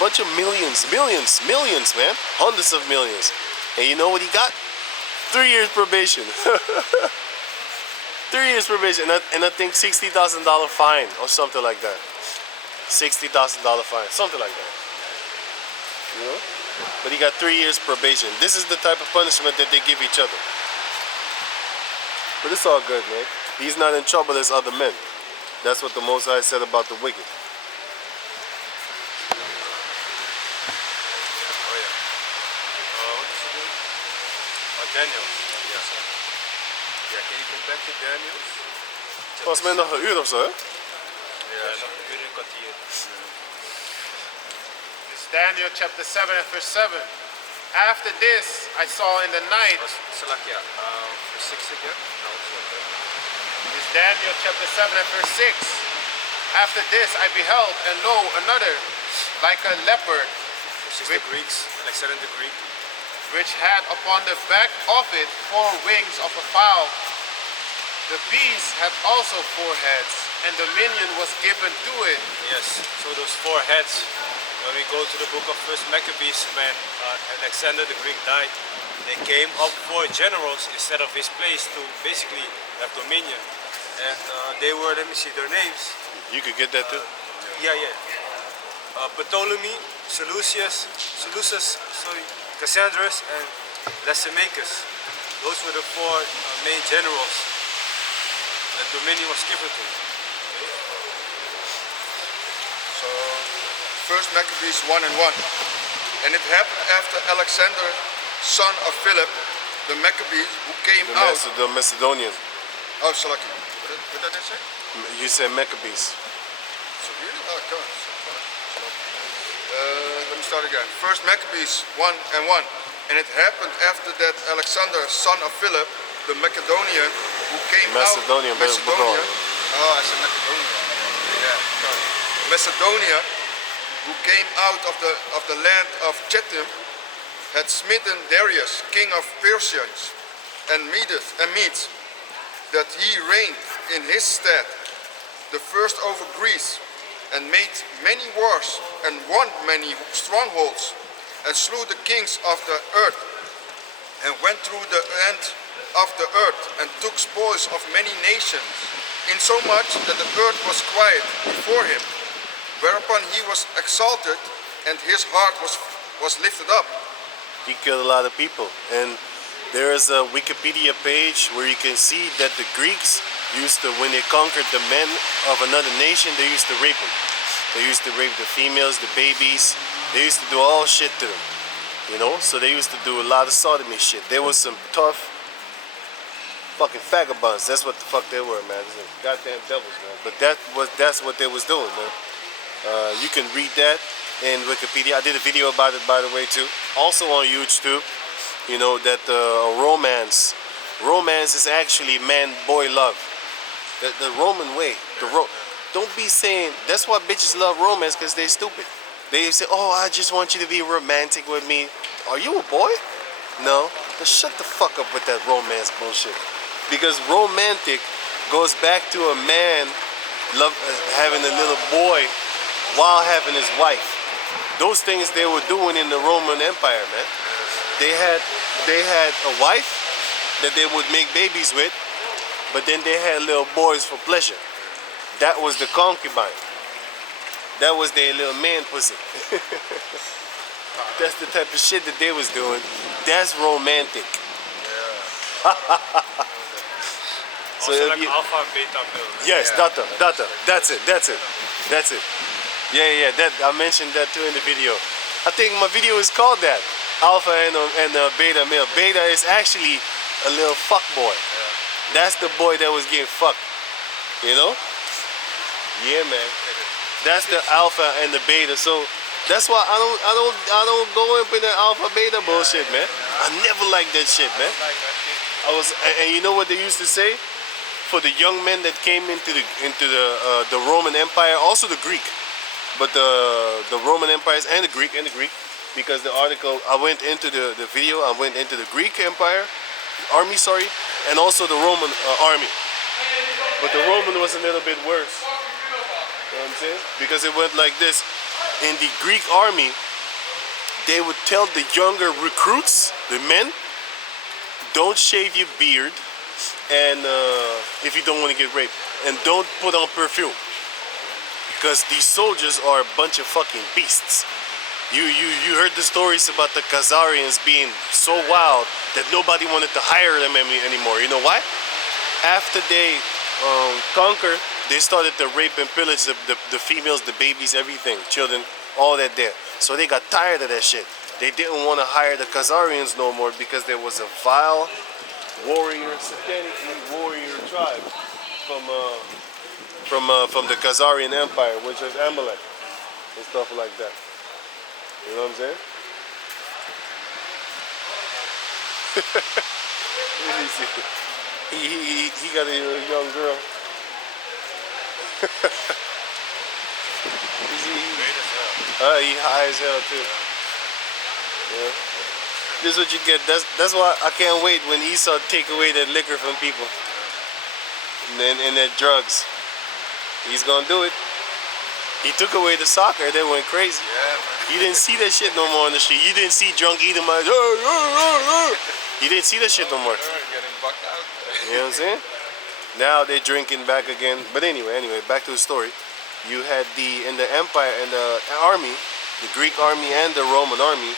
bunch of millions, man. Hundreds of millions. And you know what he got? 3 years probation. 3 years probation, and I think $60,000 fine or something like that. $60,000 fine, something like that. You know? But he got 3 years probation. This is the type of punishment that they give each other. But it's all good, man. He's not in trouble as other men. That's what the Most High said about the wicked. Oh yeah. What is it doing? Daniel. Yes. Ja, can you go back to Daniel? Volgens mij nog een uur of zo, hè? Ja, nog een uur en een kwartier. It's Daniel chapter 7 and verse 7. After this, I saw in the night. Salakia, verse 6 again. It's Daniel chapter 7 and verse 6. After this, I beheld, and lo, another, like a leopard, This is the Greeks, Alexander the Greek. which had upon the back of it 4 wings of a fowl. The beast had also 4 heads, and dominion was given to it. Yes, so those 4 heads, when we go to the book of First Maccabees, when Alexander the Greek died, they came up 4 generals instead of his place to basically have dominion. And they were, let me see their names. You could get that too. Yeah. Ptolemy, Seleucus, Cassandras, and Lysimachus. Those were the 4 main generals that dominion was given to. So, First Maccabees 1 and 1. And it happened after Alexander, son of Philip, the Maccabees, who came out. The Macedonian. Oh, Salaki. What did I say? You said Maccabees. So really? Oh, come on. start again. First Maccabees 1 and 1. And it happened after that Alexander, son of Philip, the Macedonian, who came Macedonian, out... Macedonia. Oh, I said Macedonia. Yeah, sorry. Macedonia, who came out of the land of Chetim, had smitten Darius, king of Persians, and Medes, that he reigned in his stead, the first over Greece, and made many wars, and won many strongholds, and slew the kings of the earth, and went through the end of the earth, and took spoils of many nations, insomuch that the earth was quiet before him, whereupon he was exalted, and his heart was lifted up. He killed a lot of people, and there is a Wikipedia page where you can see that the Greeks used to, when they conquered the men of another nation, they used to rape them. They used to rape the females, the babies. They used to do all shit to them, you know. So they used to do a lot of sodomy shit. There was some tough fucking vagabonds. That's what the fuck they were, man. These goddamn devils, man. But that's what they was doing, man. You can read that in Wikipedia. I did a video about it, by the way, too. Also on YouTube, you know, that romance is actually man-boy love. The Roman way. Don't be saying, that's why bitches love romance, because they stupid. They say, oh, I just want you to be romantic with me. Are you a boy? No. Just shut the fuck up with that romance bullshit. Because romantic goes back to a man having a little boy while having his wife. Those things they were doing in the Roman Empire, man. They had a wife that they would make babies with, but then they had little boys for pleasure. That was the concubine. That was their little man pussy. That's the type of shit that they was doing. That's romantic. So Also if like you, alpha and beta male. yes, data. That's it. Yeah. That I mentioned that too in the video. I think my video is called that. Alpha and beta male. Beta is actually a little fuck boy. That's the boy that was getting fucked. You know? Yeah, man. That's the alpha and the beta. So that's why I don't go up in that alpha beta bullshit, man. I never liked that shit, man. And you know what they used to say? For the young men that came into the Roman Empire, also the Greek, but the Roman empires and the Greek, because the article I went into the video, I went into the Greek Empire, army, sorry, and also the Roman army. But the Roman was a little bit worse. You know what I'm saying? Because it went like this. In the Greek army, they would tell the younger recruits, the men, don't shave your beard, and if you don't want to get raped, and don't put on perfume, because these soldiers are a bunch of fucking beasts. You heard the stories about the Khazarians being so wild that nobody wanted to hire them anymore. You know why? After they conquered, they started to rape and pillage the females, the babies, everything, children, all that there. So they got tired of that shit. They didn't want to hire the Khazarians no more because there was a vile warrior, satanically warrior tribe from the Khazarian Empire, which was Amalek and stuff like that. You know what I'm saying? Let me see. He got a young girl. He high as hell too. Yeah. This is what you get. That's why I can't wait when Esau take away that liquor from people and that drugs. He's gonna do it. He took away the soccer. They went crazy. Yeah, man. You didn't see that shit no more on the street. You didn't see drunk Edomites. You didn't see that shit no more. Getting bucked out. You know what I'm saying? Now they're drinking back again. But anyway, back to the story. You had in the empire and the army, the Greek army and the Roman army,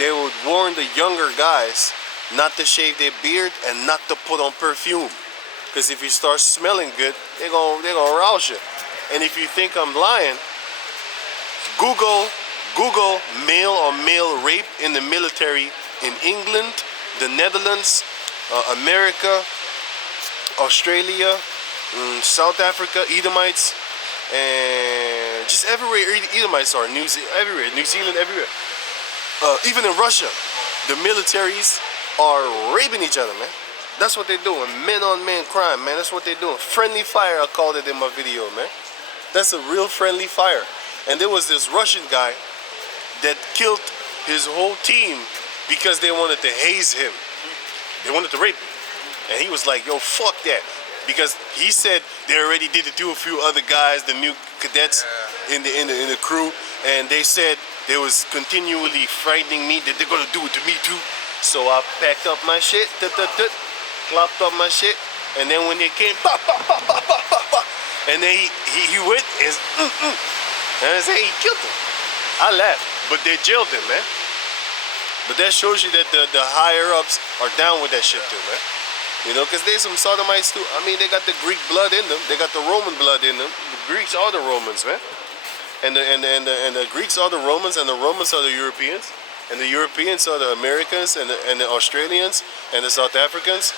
they would warn the younger guys not to shave their beard and not to put on perfume. Because if you start smelling good, they're gonna rouse you. And if you think I'm lying, Google male on male rape in the military in England, the Netherlands, America, Australia, South Africa, Edomites, and man. Just everywhere Edomites are. Everywhere. New Zealand, everywhere. Even in Russia, the militaries are raping each other, man. That's what they're doing. Men on men crime, man. That's what they're doing. Friendly fire, I called it in my video, man. That's a real friendly fire. And there was this Russian guy that killed his whole team because they wanted to haze him. They wanted to rape him. And he was like, yo, fuck that. Because he said they already did it to a few other guys, the new cadets in the crew, and they said they was continually frightening me that they're gonna do it to me too. So I packed up my shit, clapped up my shit, and then when they came, pop, pop, pop, pop, pop, pop, pop, and then he went and I said he killed him. I laughed, but they jailed him, man. But that shows you that the higher ups are down with that shit too, man. You know, because there's some sodomites too. I mean, they got the Greek blood in them. They got the Roman blood in them. The Greeks are the Romans, man. And the Greeks are the Romans, and the Romans are the Europeans. And the Europeans are the Americans, and the Australians, and the South Africans.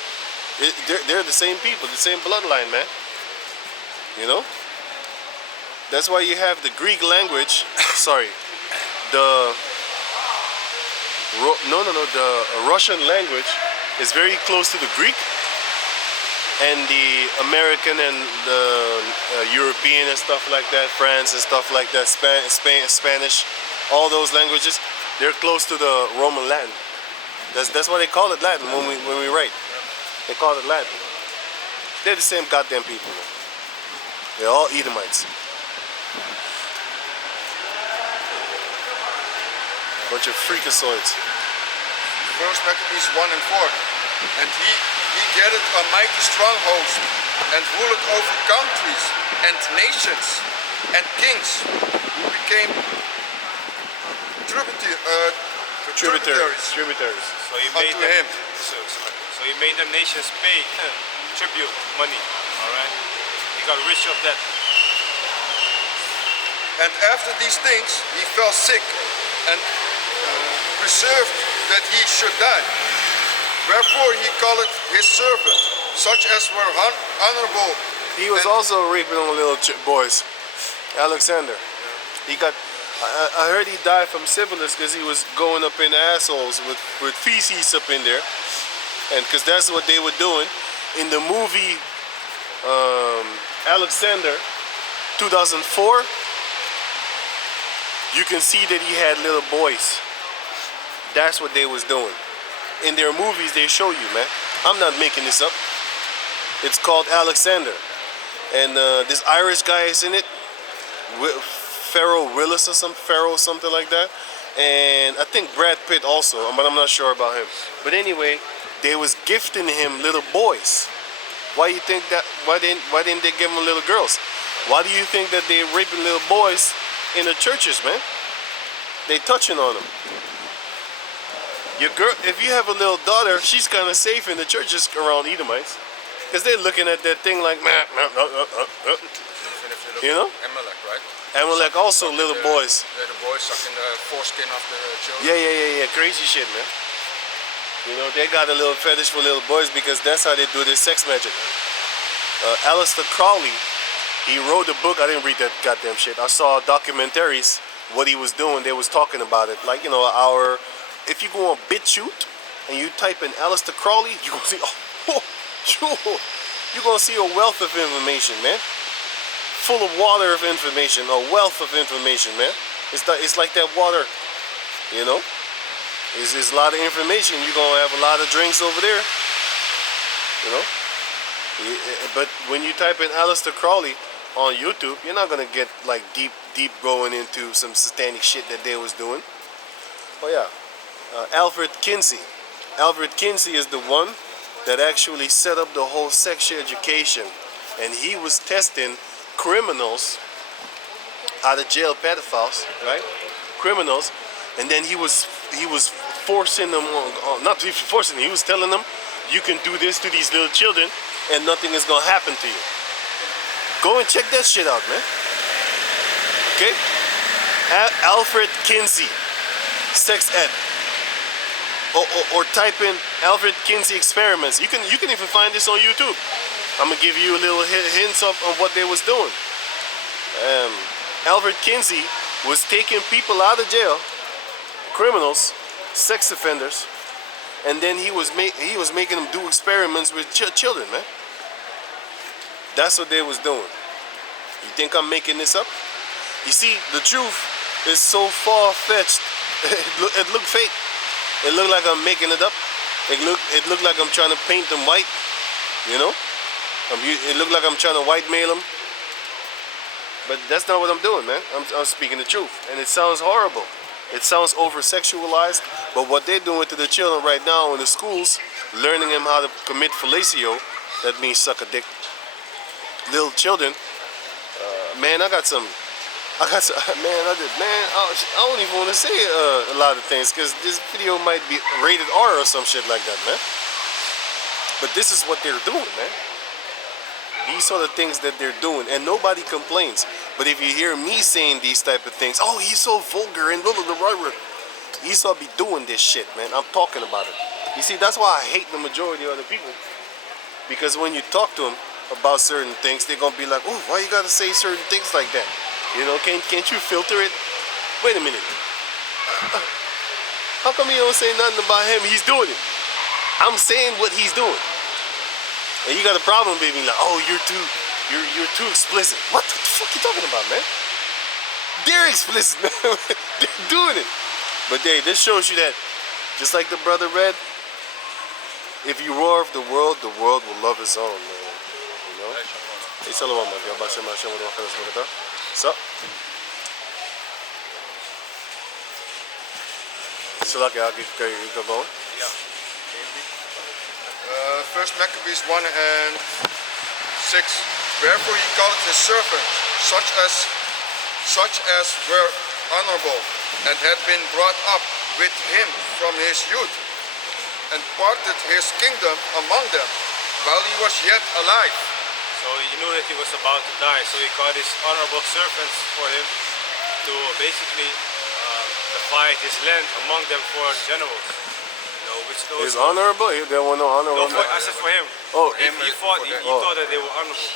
They're the same people, the same bloodline, man. You know? That's why you have the Greek language, sorry, the Russian language is very close to the Greek, and the American and the European and stuff like that, France and stuff like that, Spanish, all those languages, they're close to the Roman Latin. That's why they call it Latin when we write. They call it Latin. They're the same goddamn people. They're all Edomites. Bunch of freakazoids. First Maccabees 1 and 4. And he gathered a mighty strong host, and ruled over countries and nations and kings, who became tributaries So he made unto them, him. so he made them nations pay tribute money. All right, he got rich of that. And after these things he fell sick, and reserved that he should die. Wherefore he called his servant, such as were honorable. He was also raping on little boys. Alexander. He got. I heard he died from syphilis because he was going up in assholes with feces up in there, and because that's what they were doing in the movie Alexander 2004. You can see that he had little boys. That's what they was doing. In their movies, they show you, man. I'm not making this up. It's called Alexander. And this Irish guy is in it. Pharaoh Willis or something like that. And I think Brad Pitt also, but I'm not sure about him. But anyway, they was gifting him little boys. Why you think that? Why didn't they give him little girls? Why do you think that they're raping little boys in the churches, man? They touching on them. Your girl, if you have a little daughter, she's kind of safe in the churches around Edomites, because they're looking at that thing like, you know. Amalek, right? Amalek also little boys. The boys sucking the foreskin of the children. Yeah. Crazy shit, man. You know, they got a little fetish for little boys because that's how they do their sex magic. Aleister Crowley, he wrote a book. I didn't read that goddamn shit. I saw documentaries, what he was doing. They was talking about it. Like, you know, if you go on BitChute and you type in Aleister Crowley, you're gonna see, you're gonna see a wealth of information, man. Full of water of information, a wealth of information, man. It's like that water, you know. It's a lot of information. You're gonna have a lot of drinks over there, you know. But when you type in Aleister Crowley on YouTube, you're not gonna get like deep going into some satanic shit that they was doing. Oh yeah. Alfred Kinsey. Alfred Kinsey is the one that actually set up the whole sex education, and he was testing criminals out of jail, pedophiles, right? Criminals, and then he was forcing them, not even forcing them, he was telling them, you can do this to these little children, and nothing is gonna happen to you. Go and check that shit out, man. Okay? Alfred Kinsey, sex ed. Or type in Alfred Kinsey experiments. You can even find this on YouTube. I'm gonna give you a little hints of what they was doing. Albert Kinsey was taking people out of jail, criminals, sex offenders, and then he was making them do experiments with children, man. That's what they was doing. You think I'm making this up? You see, the truth is so far-fetched. It looked fake. It looked like I'm making it up. It looked like I'm trying to paint them white. You know? It looked like I'm trying to white-mail them. But that's not what I'm doing, man. I'm speaking the truth. And it sounds horrible. It sounds over-sexualized. But what they're doing to the children right now in the schools, learning them how to commit fellatio, that means suck a dick. Little children, man, I don't even want to say a lot of things because this video might be rated R or some shit like that, man. But this is what they're doing, man. These are the things that they're doing, and nobody complains. But if you hear me saying these type of things, oh, he's so vulgar and blah, blah, blah, blah, blah. Esau be doing this shit, man. I'm talking about it. You see, that's why I hate the majority of the people. Because when you talk to them about certain things, they're gonna be like, oh, why you gotta say certain things like that? You know, can't you filter it? Wait a minute. How come you don't say nothing about him? He's doing it. I'm saying what he's doing. And you got a problem, baby, like, oh, you're too explicit. What the fuck you talking about, man? They're explicit, man. They're doing it. But hey, this shows you that, just like the brother read, if you roar of the world will love his own, man. You know? Hey, shalom, man. So, I'll keep going. Yeah. First Maccabees 1 and 6. Wherefore he called his servants, such as were honorable, and had been brought up with him from his youth, and parted his kingdom among them, while he was yet alive. So he knew that he was about to die, so he called his honorable servants for him to basically divide his land among them for generals. Is honorable? There were no honorable. No, I said for him. Oh, he thought that they were honorable.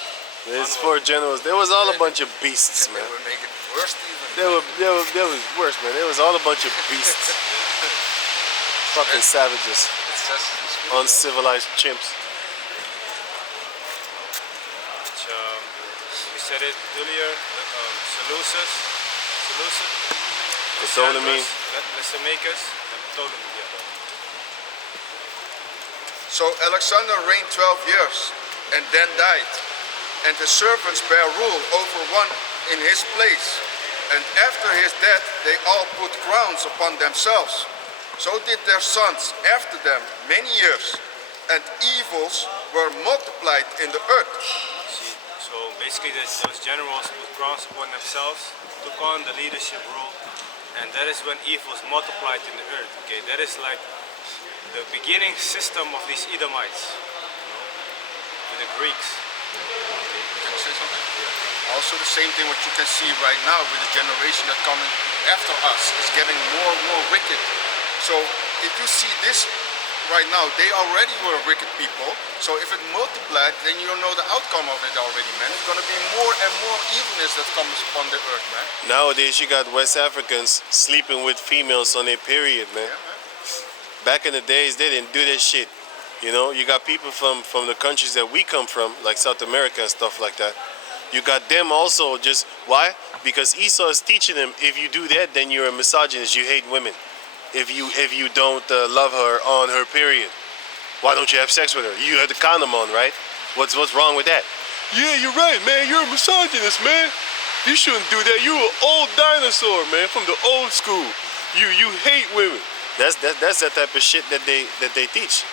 It's for generals. There was all a bunch of beasts, man. They would make it worse even. There was worse, man. There was all a bunch of beasts. Fucking savages. Uncivilized chimps. Which, we said it earlier, Seleucus, the Ptolemy, Lysimachus, and Ptolemy. So Alexander reigned 12 years, and then died, and his servants bare rule over one in his place. And after his death they all put crowns upon themselves. So did their sons after them many years, and evils were multiplied in the earth. See, so basically those generals put crowns upon themselves, took on the leadership role, and that is when evils multiplied in the earth. Okay, that is like the beginning system of these Edomites, with the Greeks. Can I say something? Yeah. Also the same thing what you can see right now with the generation that coming after us is getting more and more wicked. So if you see this right now, they already were wicked people. So if it multiplied, then you know the outcome of it already, man. It's going to be more and more evilness that comes upon the earth, man. Nowadays you got West Africans sleeping with females on their period, man. Yeah, man. Back in the days, they didn't do that shit. You know, you got people from the countries that we come from, like South America and stuff like that. You got them also just, why? Because Esau is teaching them, if you do that, then you're a misogynist, you hate women. If you don't love her on her period, why don't you have sex with her? You have the condom on, right? What's wrong with that? Yeah, you're right, man. You're a misogynist, man. You shouldn't do that. You're an old dinosaur, man, from the old school. You hate women. That's that type of shit that they teach.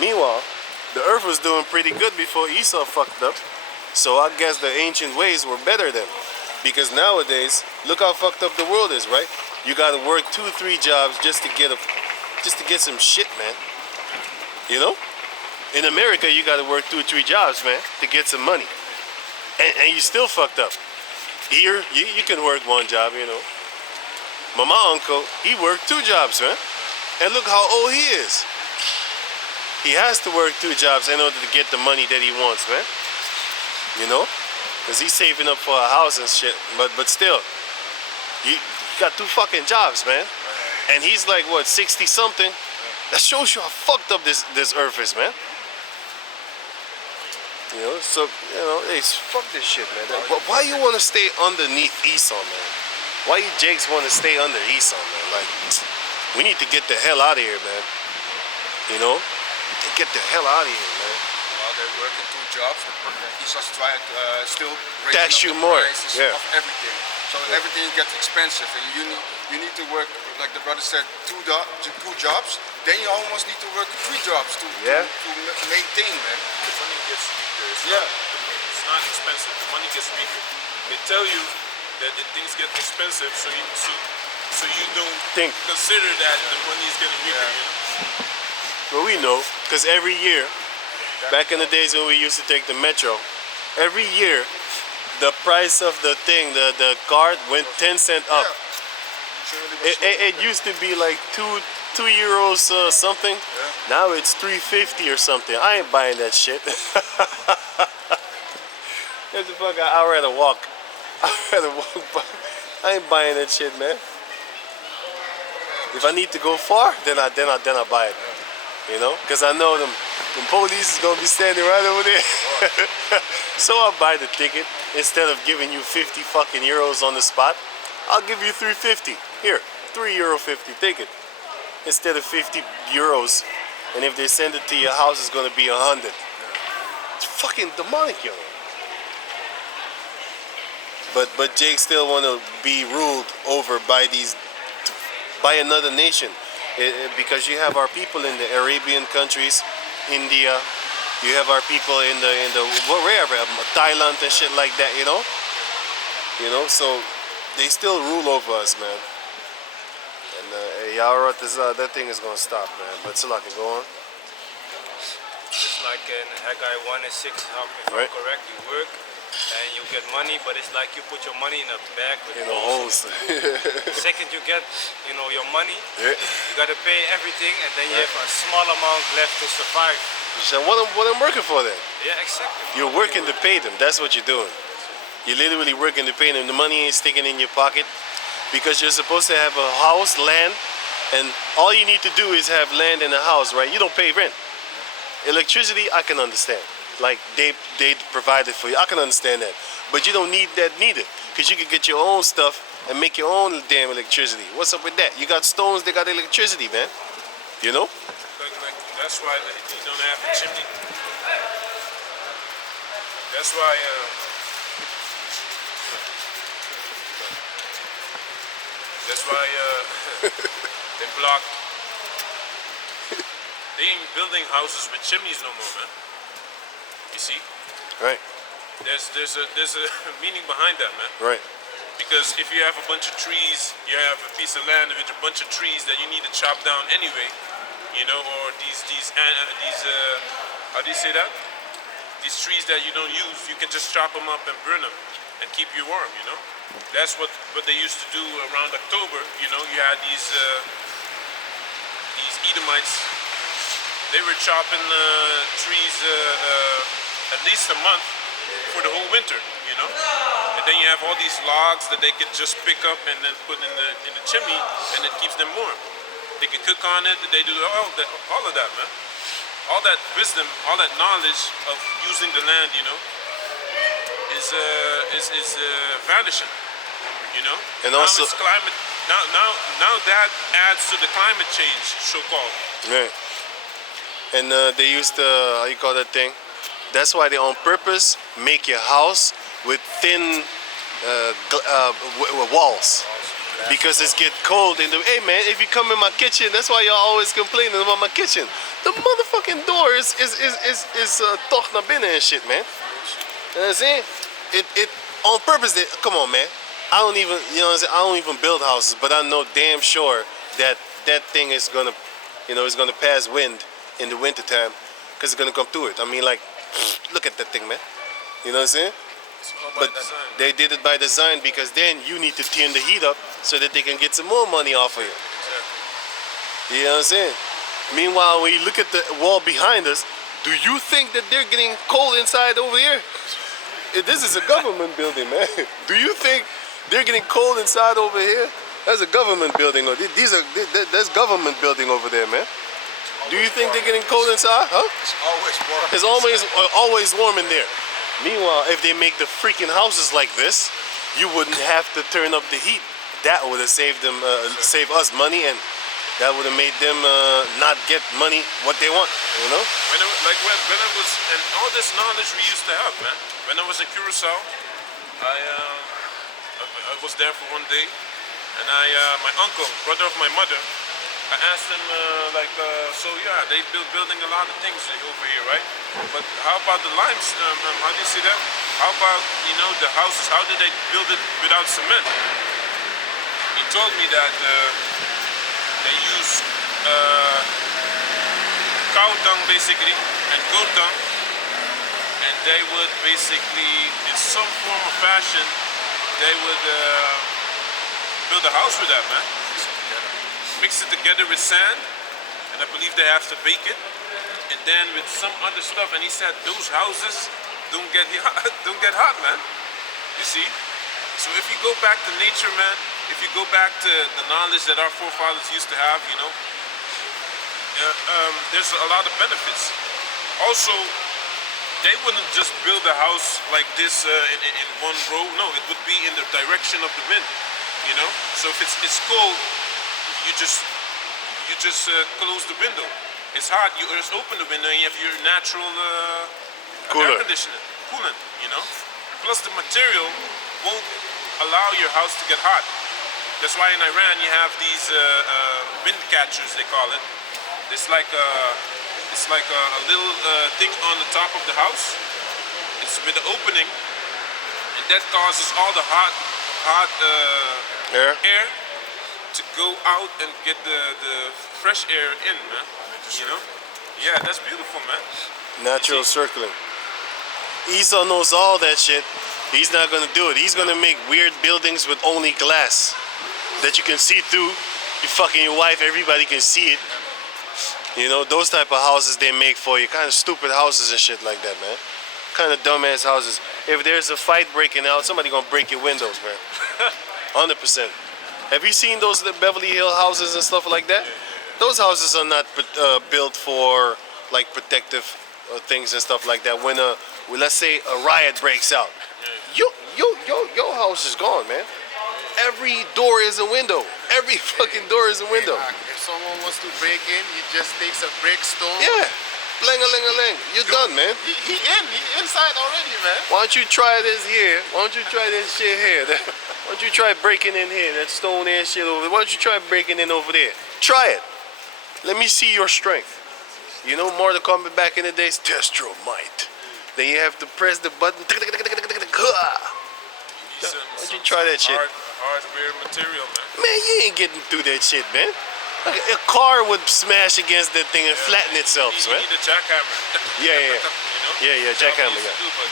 Meanwhile, the earth was doing pretty good before Esau fucked up. So I guess the ancient ways were better then. Because nowadays, look how fucked up the world is, right? You gotta work 2-3 jobs just to get some shit, man. You know? In America, you gotta work 2-3 jobs, man, to get some money. And you still fucked up. Here, you can work one job, you know. My uncle, he worked 2 jobs, man. And look how old he is. He has to work 2 jobs in order to get the money that he wants, man. You know? Cause he's saving up for a house and shit. But still, you got 2 fucking jobs, man. And he's like what, 60 something? That shows you how fucked up this earth is, man. You know, so hey, fuck this shit, man. Why you want to stay underneath Esau, man? Why you Jakes want to stay under Esau, man? Like, we need to get the hell out of here, man. You know, get the hell out of here, man. While they're working 2 jobs, Esau's trying to still raise Tax you the more, prices yeah. of everything. So everything gets expensive, and you need to work, like the brother said, 2 jobs. Then you almost need to work 3 jobs to maintain, man. The money gets weaker. Yeah. It's not expensive. The money gets weaker. They tell you that the things get expensive, so you don't consider that the money is getting weaker. Yeah. You know? Well, we know, because every year, back in the days when we used to take the metro, every year, the price of the thing, the card went 10 cents up. It used to be like 2 euros something. Yeah. Now it's 3.50 or something. I ain't buying that shit. Get the fuck out. I'd rather walk. I ain't buying that shit, man. If I need to go far, then I buy it. You know, because I know them police is gonna be standing right over there. So I'll buy the ticket instead of giving you 50 fucking euros on the spot. I'll give you 3.50. Here, €3.50 ticket instead of 50 euros. And if they send it to your house, it's gonna be 100. It's fucking demonic, yo. But Jake still wanna be ruled over by another nation. Because you have our people in the Arabian countries, India, you have our people in the wherever, Thailand and shit like that, you know, so they still rule over us, man. And that thing is gonna stop, man. But still, I can go on. Just like in Haggai 1 and 6, if I'm correct, you work and you get money, but it's like you put your money in a bag with holes. The second you get, your money, you gotta pay everything, and then you have a small amount left to survive. So what I'm working for then? Yeah, exactly. You're working to pay them. That's what you're doing. You're literally working to pay them. The money ain't sticking in your pocket because you're supposed to have a house, land, and all you need to do is have land and a house, right? You don't pay rent. Electricity, I can understand. Like they provide it for you. I can understand that. But you don't need that neither. Because you can get your own stuff and make your own damn electricity. What's up with that? You got stones, they got electricity, man. You know? That's why you don't have a chimney. That's why they block. They ain't building houses with chimneys no more, man. You see? Right. There's a meaning behind that, man. Right. Because if you have a bunch of trees, you have a piece of land with a bunch of trees that you need to chop down anyway, or these how do you say that? These trees that you don't use, you can just chop them up and burn them and keep you warm, That's what they used to do around October, You had these Edomites. They were chopping trees at least a month for the whole winter, And then you have all these logs that they could just pick up and then put in the chimney, and it keeps them warm. They can cook on it. They do all of that, man. All that wisdom, all that knowledge of using the land, is vanishing, And also, now it's climate. Now that adds to the climate change, so-called. right. And they used how you call that thing? That's why they on purpose make your house with thin walls. Because it's get cold in the, hey man, if you come in my kitchen, that's why y'all always complaining about my kitchen. The motherfucking door is toch naar binnen and shit, man. You know what I'm saying? It on purpose. Come on, man. I don't even, I don't even build houses, but I know damn sure that thing is gonna, it's gonna pass wind in the wintertime because it's gonna come through it. I mean, like, look at that thing, man. You know what I'm saying? But they did it by design because then you need to turn the heat up so that they can get some more money off of you. You know what I'm saying? Meanwhile, when you look at the wall behind us, do you think that they're getting cold inside over here? This is a government building, man. Do you think they're getting cold inside over here? That's a government building. Or there's government building over there, man. Do you think they're getting cold inside? Huh? It's always warm. It's always warm in there. Meanwhile, if they make the freaking houses like this, you wouldn't have to turn up the heat. That would have saved them, saved us money, and that would have made them not get money what they want. You know? When I was, and all this knowledge we used to have, man. When I was in Curacao, I was there for one day, and my uncle, brother of my mother, I asked him, so yeah, they building a lot of things over here, right? But how about the limestone? How do you see that? How about, the houses? How did they build it without cement? He told me that they use cow dung, basically, and goat dung, and they would basically, in some form or fashion, they would build a house with that, man. Mix it together with sand, and I believe they have to bake it, and then with some other stuff. And he said those houses don't get hot, man. You see? So if you go back to nature, man, if you go back to the knowledge that our forefathers used to have, there's a lot of benefits. Also, they wouldn't just build a house like this in one row. No, it would be in the direction of the wind. So if it's cold, you just close the window. It's hot, you just open the window and you have your natural air conditioner, coolant, Plus the material won't allow your house to get hot. That's why in Iran you have these wind catchers, they call it. It's like a little thing on the top of the house. It's with an opening, and that causes all the hot air to go out and get the fresh air in, man. Yeah, that's beautiful, man. Natural circling. Esau knows all that shit. He's not gonna do it. He's gonna make weird buildings with only glass that you can see through. You fucking your wife, everybody can see it. Those type of houses they make for you. Kind of stupid houses and shit like that, man. Kind of dumbass houses. If there's a fight breaking out, somebody gonna break your windows, man. 100%. Have you seen those Beverly Hill houses and stuff like that? Those houses are not built for like protective things and stuff like that. When let's say a riot breaks out, your house is gone, man. Every door is a window. Every fucking door is a window. If someone wants to break in, he just takes a break stone. Yeah, bling-a-ling-a-ling. You're done, man. He inside already, man. Why don't you try this here? Why don't you try this shit here? Why don't you try breaking in here? That stone ass shit over there. Why don't you try breaking in over there? Try it. Let me see your strength. Mortal Kombat back in the days, test your might. Then you have to press the button. Why don't you try that shit? Hardware material, man. Man, you ain't getting through that shit, man. A car would smash against that thing and flatten itself, You man. need a jackhammer. Yeah, jackhammer. Yeah. But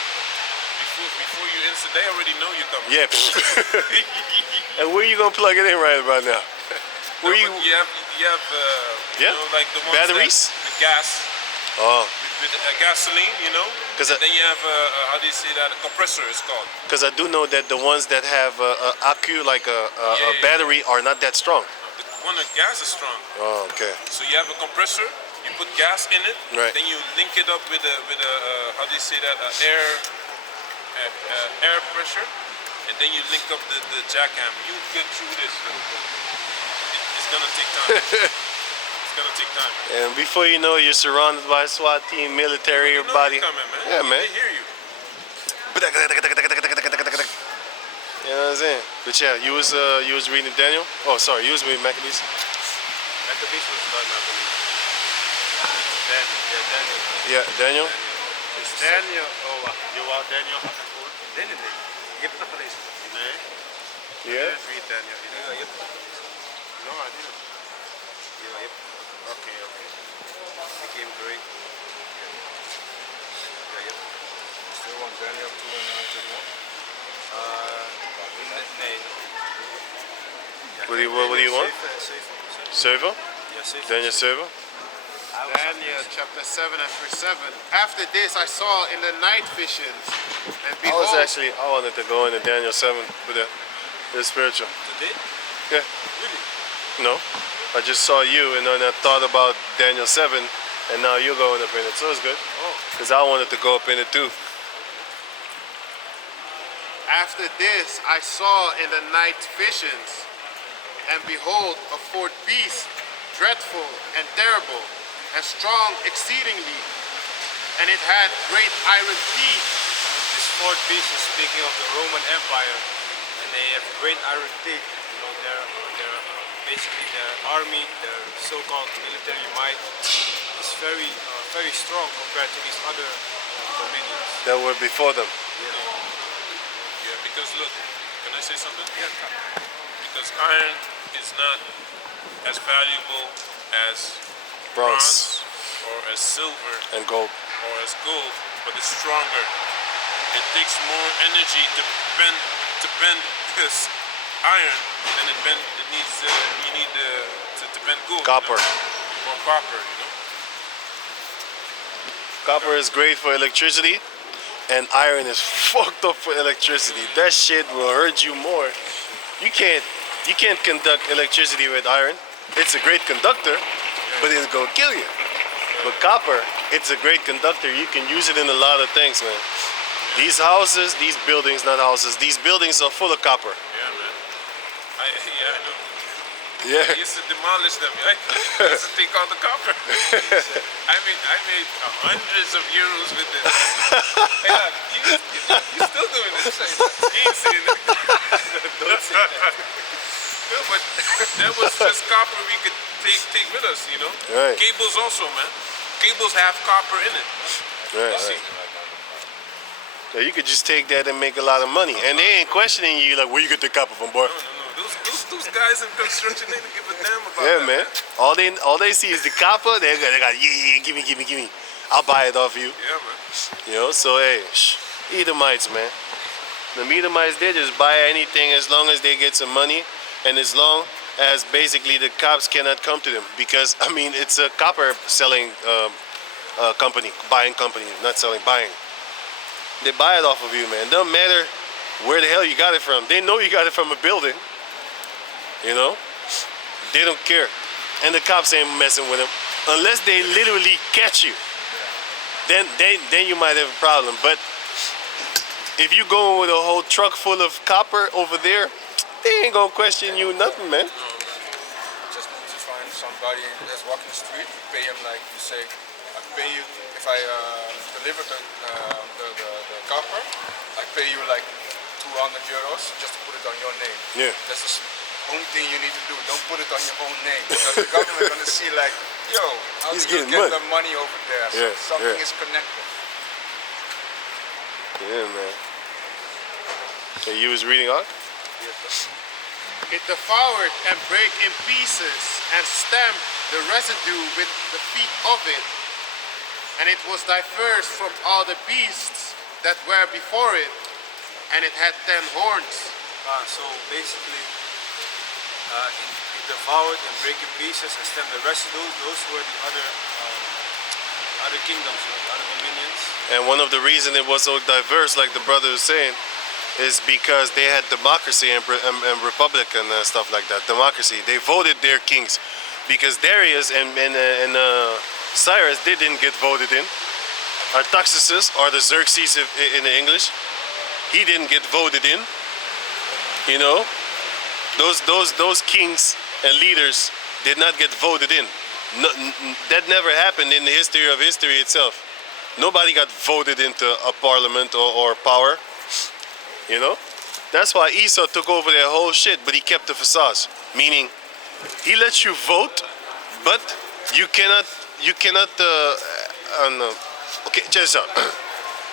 before you insert, they already know you're coming. Yeah. And where you gonna plug it in right about now? You have like the ones batteries, the gas. Oh. With gasoline, Cause then you have how do you say that? A compressor is called. Because I do know that the ones that have a accu, like a battery, are not that strong. The one with gas is strong. Oh, okay. So you have a compressor, you put gas in it, right. Then you link it up with a how do you say that? Air pressure, and then you link up the jackhammer. You get through this. It's gonna take time. It's gonna take time. And before you know it, you're surrounded by SWAT team, military, everybody. Coming, man. Yeah, man. They hear you. You know what I'm saying? But yeah, you was reading Daniel. Oh, sorry, you was reading Maccabees. Maccabees was done, I believe. Daniel. Yeah, Daniel. Is Daniel, je wou Daniel gaan voor? Nee. Je hebt het nog gelezen? Nee. Yeah. Let's read Daniel. Ja, je hebt het nog gelezen. No, I didn't. Ja, je hebt het. Okay. I came great. Ja, je hebt het. Still want Daniel 2 and 31? Nee. What do you want? 7. 7? Ja, 7. Daniel 7? Daniel chapter 7 and verse 7. After this I saw in the night visions, and I behold, wanted to go into Daniel 7 with the spiritual. Today? Yeah. Really? No. I just saw you and then I thought about Daniel 7 and now you're going up in it. So it's good. Oh. Because I wanted to go up in it too. after this I saw in the night visions, and behold, a fourth beast, dreadful and terrible, and strong exceedingly, and it had great iron teeth. This fourth beast is speaking of the Roman Empire, and they have great iron teeth. You know, their basically their army, their so-called military might is very strong compared to these other dominions. That were before them. Yeah, because look, can I say something? Yeah. Because iron is not as valuable as Bronze or as silver and gold. or as gold, but it's stronger. It takes more energy to bend this iron than it needs. You need to bend gold. Copper. You know? Or copper, you know. Copper is great for electricity, and iron is fucked up for electricity. That shit will hurt you more. You can't conduct electricity with iron. It's a great conductor, but it'll go kill you. But copper, it's a great conductor. You can use it in a lot of things, man. These houses, these buildings, not houses, these buildings are full of copper. Yeah, man. I know. Yeah. I used to demolish them, right? I used to take out the copper. I made hundreds of euros with this. Hey, look, you still doing this? You ain't seeing it. Don't say that. No, but that was just copper we could take with us, you know? Right. Cables also, man. Cables have copper in it. Right. See? So you could just take that and make a lot of money. And they ain't questioning you like, where you get the copper from, boy? No. Those guys in construction, they don't give a damn about Yeah, that. man. All they see is the copper. They got yeah, give me. I'll buy it off you. Yeah, man. You know, so hey, Edomites, man. The Edomites, they just buy anything as long as they get some money, and as long as basically the cops cannot come to them, because I mean it's a copper selling company, buying company, not selling, buying. They buy it off of you, man. Don't matter where the hell you got it from. They know you got it from a building. You know, they don't care, and the cops ain't messing with them unless they literally catch you. Then you might have a problem. But if you go with a whole truck full of copper over there, they ain't gonna question you nothing, man. Just need to find somebody that's walking the street, pay him like you say, I pay you if I deliver the copper, I pay you like 200 euros just to put it on your name. Yeah. That's the only thing you need to do. Don't put it on your own name, because the government gonna see like, yo, how He's do you getting get money. the money over there? So Yeah, something yeah. is connected. Yeah, man. So you was reading on? It devoured and brake in pieces, and stamped the residue with the feet of it. And it was diverse from all the beasts that were before it, and it had 10 horns. So basically, it devoured and break in pieces and stemmed the residue. Those were the other kingdoms, you know, the other dominions. And one of the reasons it was so diverse, like the brother was saying, is because they had democracy and republic and stuff like that. Democracy. They voted their kings, because Darius and Cyrus, they didn't get voted in. Artaxerxes, or the Xerxes in the English, he didn't get voted in. You know, those kings and leaders did not get voted in. No, that never happened in the history of history itself. Nobody got voted into a parliament or power. You know, that's why Esau took over their whole shit, but he kept the facades. Meaning, he lets you vote, but you cannot. Okay, check this out.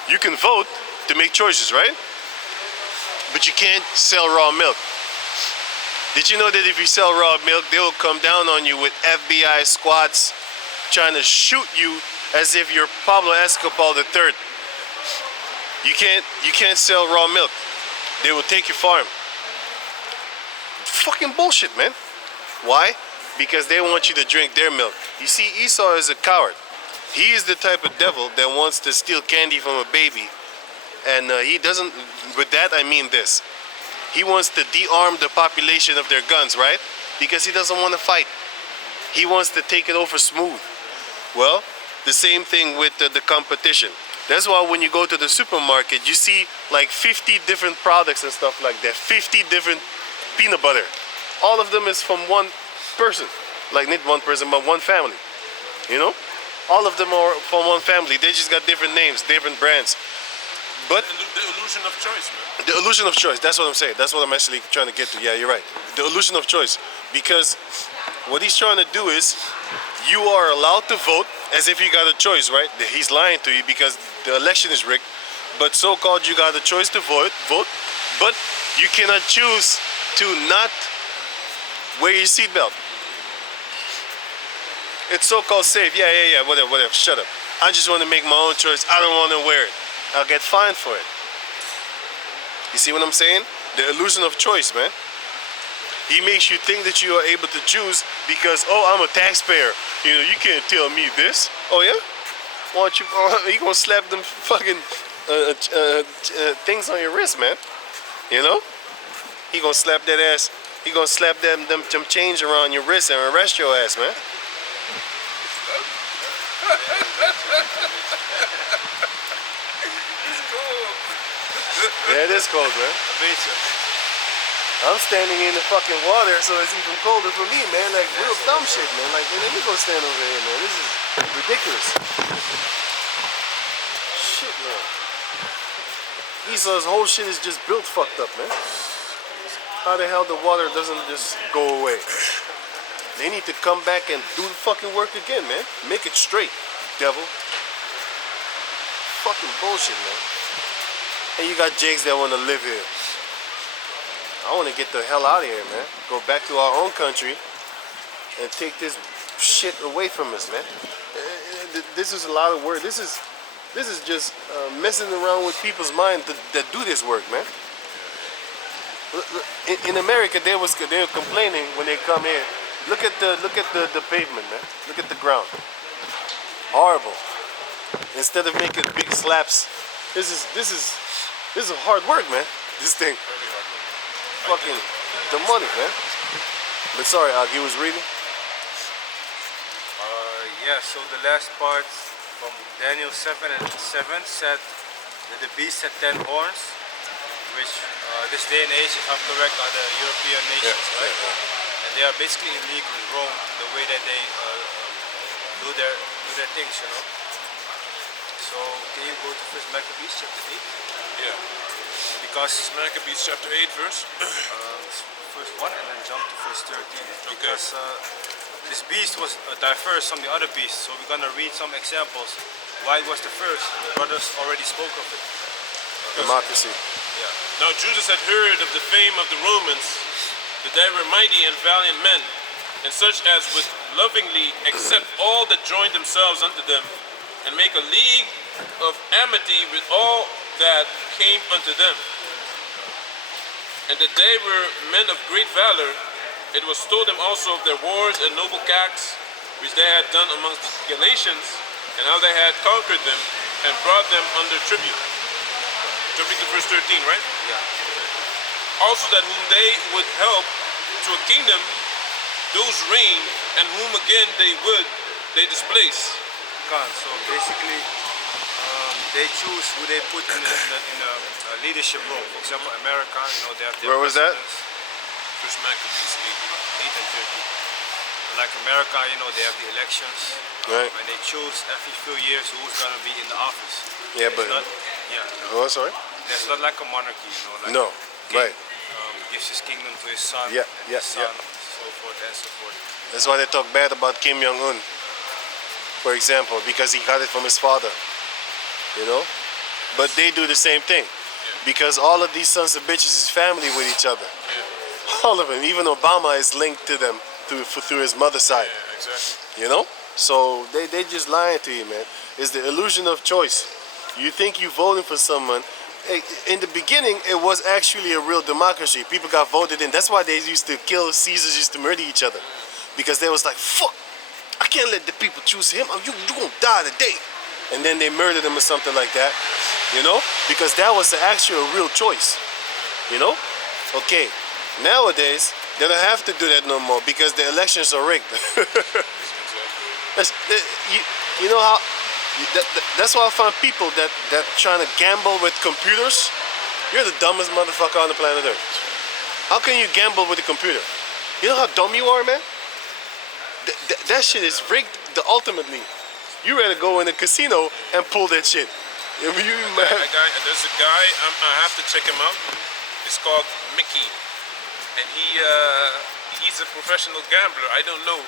You can vote to make choices, right? But you can't sell raw milk. Did you know that if you sell raw milk, they will come down on you with FBI squads trying to shoot you as if you're Pablo Escobar III? You can't sell raw milk. They will take your farm. Fucking bullshit, man. Why? Because they want you to drink their milk. You see, Esau is a coward. He is the type of devil that wants to steal candy from a baby. And he doesn't, with that I mean this. He wants to de-arm the population of their guns, right? Because he doesn't want to fight. He wants to take it over smooth. Well, the same thing with the competition. That's why when you go to the supermarket, you see like 50 different products and stuff like that. 50 different peanut butter. All of them is from one person. Like not one person, but one family. You know? All of them are from one family. They just got different names, different brands. But The illusion of choice, man. the illusion of choice, that's what I'm saying. That's what I'm actually trying to get to. Yeah, you're right. The illusion of choice. Because what he's trying to do is, you are allowed to vote as if you got a choice, right? He's lying to you because the election is rigged. But so-called you got a choice to vote, but you cannot choose to not wear your seatbelt. It's so-called safe. Yeah, whatever. Shut up. I just want to make my own choice. I don't want to wear it. I'll get fined for it. You see what I'm saying? The illusion of choice, man. He makes you think that you are able to choose because, oh, I'm a taxpayer. You know, you can't tell me this. Oh, yeah? Why don't you, you gonna slap them fucking things on your wrist, man. You know? He gonna slap that ass. He gonna slap them change around your wrist and arrest your ass, man. Yeah, it is cold, man. I'm standing in the fucking water, so it's even colder for me, man. Like real dumb shit, man. Like, let me go stand over here, man. This is ridiculous. Shit, man. Esau's whole shit is just built fucked up, man. How the hell the water doesn't just go away? They need to come back and do the fucking work again, man. Make it straight, devil. Fucking bullshit, man. And you got Jakes that want to live here. I want to get the hell out of here, man. Go back to our own country and take this shit away from us, man. This is a lot of work. This is just messing around with people's mind that do this work, man. In America, they were complaining when they come here. Look at the pavement, man. Look at the ground. Horrible. Instead of making big slaps, this is hard work, man. This thing. Fucking demonic, man. But sorry, he was reading. Yeah, so the last part from Daniel 7:7 said that the beast had 10 horns, which this day and age, if I'm correct, are the European nations, right? And they are basically in league with Rome, the way that they do their things, you know. So can you go to First Maccabees chapter 8? Yeah. Because Maccabees chapter 8 verse. Verse 1 and then jump to verse 13. Because this beast was diverse from the other beasts, so we're gonna read some examples. Why it was the first? The brothers already spoke of it. Democracy. Yeah. Now Judas had heard of the fame of the Romans, that they were mighty and valiant men, and such as would lovingly accept all that joined themselves unto them, and make a league of amity with all that came unto them. And that they were men of great valor. It was told them also of their wars and noble acts, which they had done amongst the Galatians, and how they had conquered them, and brought them under tribute. Jumping to verse 13, right? Yeah. Also that whom they would help to a kingdom, those reign, and whom again they displace. So basically, they choose who they put in a leadership role. For example, America, you know, they have their Where was that? First Maccabees 8 and 13. Like America, you know, they have the elections, Right. and they choose every few years who's gonna be in the office. Yeah, It's but not, oh, sorry. there's not like a monarchy, you know. Like No, king, right. Gives his kingdom to his son. Yeah, and yeah, his son, yeah. so forth and so forth. That's why they talk bad about Kim Jong-un, for example, because he got it from his father. You know, but they do the same thing because all of these sons of bitches is family with each other. All of them, even Obama is linked to them through his mother's side. Yeah, exactly. You know, so they just lying to you, man. It's the illusion of choice. You think you voting for someone. In the beginning, it was actually a real democracy. People got voted in. That's why they used to kill Caesars, used to murder each other, because they was like, fuck, I can't let the people choose him. You gonna die today. And then they murdered him or something like that, you know? Because that was the actual real choice, you know? Okay, nowadays, they don't have to do that no more because the elections are rigged. You know how, that's why I find people that trying to gamble with computers. You're the dumbest motherfucker on the planet Earth. How can you gamble with a computer? You know how dumb you are, man? That shit is rigged ultimately. You rather go in a casino and pull that shit. There's a guy, I have to check him out. It's called Mickey. And he's a professional gambler. I don't know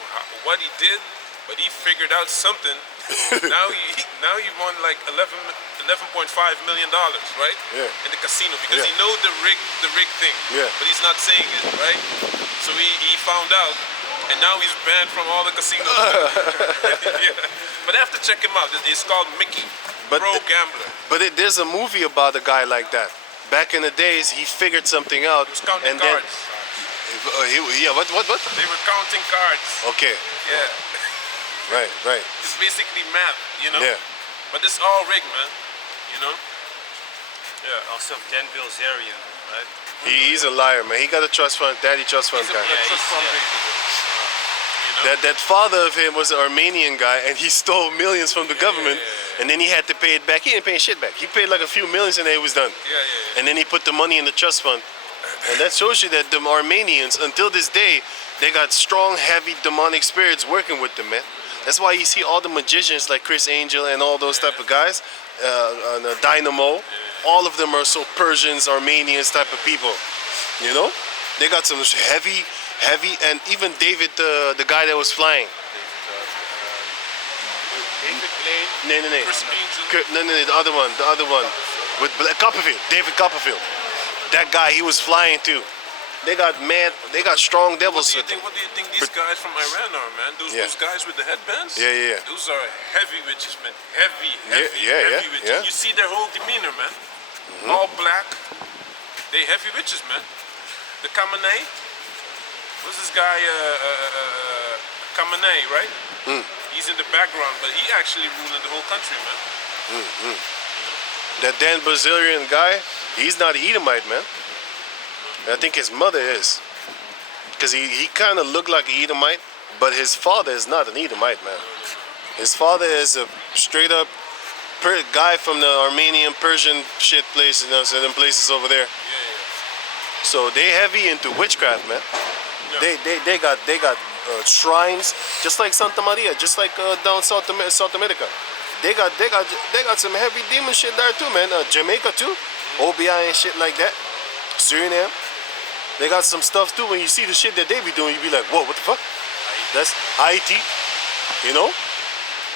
what he did, but he figured out something. now he won like $11.5 million, right? Yeah. In the casino because he know the rig thing. Yeah. But he's not saying it, right? So he found out, and now he's banned from all the casinos. Yeah. But I have to check him out. It's called Mickey, Pro Gambler. But there's a movie about a guy like that. Back in the days, he figured something out. He was counting and cards. Yeah, what? They were counting cards. Okay. Yeah. Right. It's basically math, you know? Yeah. But it's all rigged, man. You know? Yeah, also Dan Bilzerian, right? He's a liar, man. He got a trust fund, daddy trust fund He's a guy. trust fund baby. You know? That father of him was an Armenian guy, and he stole millions from the government, and then he had to pay it back. He didn't pay shit back. He paid like a few millions, and then it was done. Yeah. And then he put the money in the trust fund. And that shows you that the Armenians, until this day, they got strong, heavy demonic spirits working with them, man. That's why you see all the magicians like Chris Angel and all those type of guys, Dynamo, all of them are so Persians, Armenians type of people, you know? They got some heavy, and even David, the guy that was flying. David Blaine. No. Chris Angel. No, the other one, with Copperfield, David Copperfield. That guy, he was flying too. They got strong devils. What do you think these guys from Iran are, man? Those guys with the headbands? Yeah. Those are heavy witches, man. Heavy Yeah. witches. You see their whole demeanor, man. All black. They heavy witches, man. The Khamenei. What's this guy? Khamenei, right? He's in the background, but he actually ruling the whole country, man. That Dan Bilzerian guy, he's not Edomite, man. I think his mother is. Because he kind of looked like an Edomite, but his father is not an Edomite, man. His father is a straight up guy from the Armenian, Persian shit place, you know, so them places over there. So they heavy into witchcraft, man. They got shrines, just like Santa Maria, just like down South America. They got some heavy demon shit there too, man. Jamaica too, OBI and shit like that. Suriname. They got some stuff too. When you see the shit that they be doing, you be like, whoa, what the fuck? That's Haiti, you know?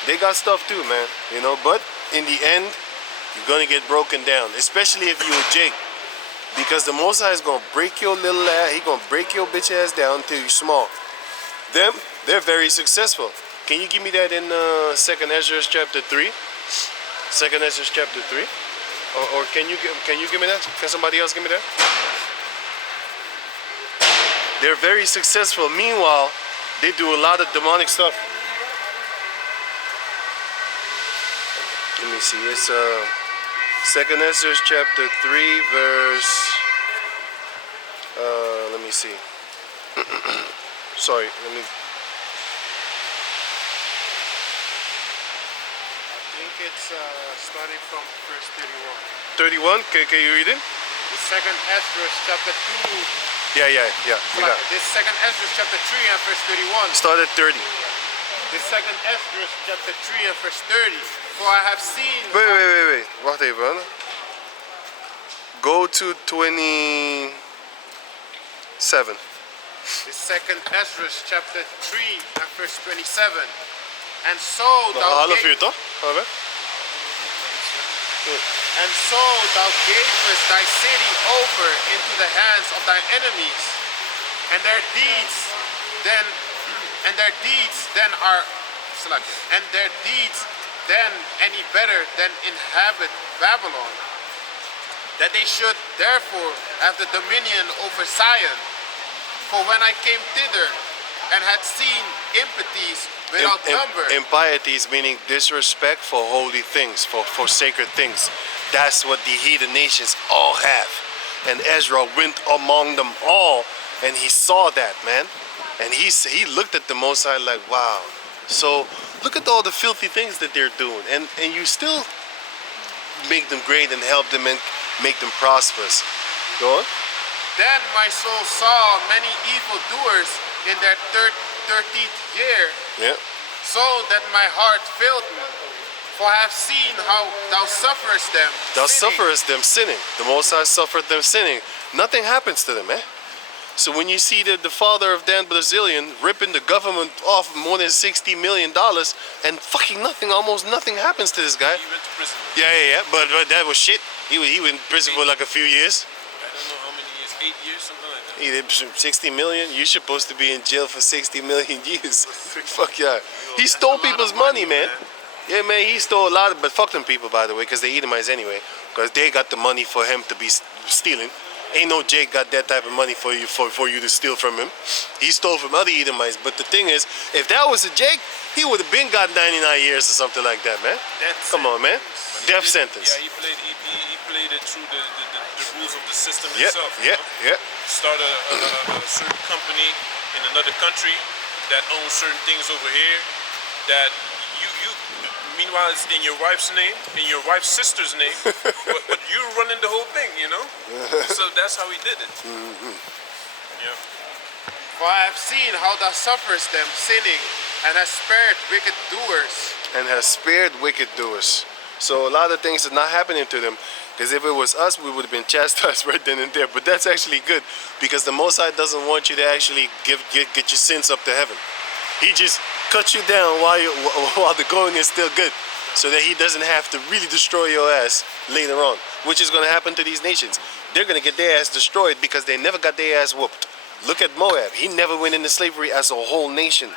They got stuff too, man, you know? But in the end, you're gonna get broken down, especially if you a Jake. Because the Most High is gonna break your little ass, he gonna break your bitch ass down till you're small. Them, they're very successful. Can you give me that in 2nd Ezra chapter 3? 2nd Ezra chapter 3? Or can you give me that? Can somebody else give me that? They're very successful. Meanwhile, they do a lot of demonic stuff. Let me see. It's 2nd Ezra chapter 3 verse. Let me see. Sorry. Let me. I think it's starting from verse 31. 31. Can you read it? The 2nd Ezra chapter 2. Yeah. You got it. This 2nd Ezra chapter 3 and verse 31. Start at 30. The 2nd Ezra chapter 3 and verse 30. For I have seen. Wait. Wacht even. Go to 27. The 2nd Ezra chapter 3 and verse 27. And so Half uur toch? And so thou gavest thy city over into the hands of thy enemies, and their deeds then any better than inhabit Babylon, that they should therefore have the dominion over Zion. For when I came thither and had seen impities without number. Impiety is meaning disrespect for holy things, for sacred things. That's what the heathen nations all have. And Ezra went among them all, and he saw that, man. And he looked at the Most High like, wow. So look at all the filthy things that they're doing, and you still make them great and help them and make them prosperous. Go on. Then my soul saw many evildoers in their 13th year, Yeah. so that my heart failed me. For I have seen how thou sufferest them. Thou sinning. sufferest them sinning. The Most High suffered them sinning. Nothing happens to them, man. So when you see the father of Dan Brazilian ripping the government off more than $60 million and fucking nothing, almost nothing happens to this guy. He went to prison. Yeah. But that was shit. He went in prison for like a few years. I don't know how many years, 8 years, something like that. He did 60 million. You're supposed to be in jail for 60 million years. Fuck yeah. He stole people's money, man. Yeah, man, he stole a lot, but fuck them people, by the way, because they Edomites anyway. Because they got the money for him to be stealing. Ain't no Jake got that type of money for you to steal from him. He stole from other Edomites. But the thing is, if that was a Jake, he would have been got 99 years or something like that, man. Come on, man. Death sentence. Yeah, he played it through the rules of the system Yeah, itself. yeah. Start a certain company in another country that owns certain things over here that you meanwhile it's in your wife's name, in your wife's sister's name, but you're running the whole thing, you know? So that's how he did it. Yeah. For I have seen how thou sufferest them sinning, and hast spared wicked doers. And has spared wicked doers. So a lot of things are not happening to them. Because if it was us, we would have been chastised right then and there. But that's actually good, because the Most High doesn't want you to actually get your sins up to heaven. He just cuts you down while the going is still good, so that he doesn't have to really destroy your ass later on, which is going to happen to these nations. They're going to get their ass destroyed because they never got their ass whooped. Look at Moab. He never went into slavery as a whole nation.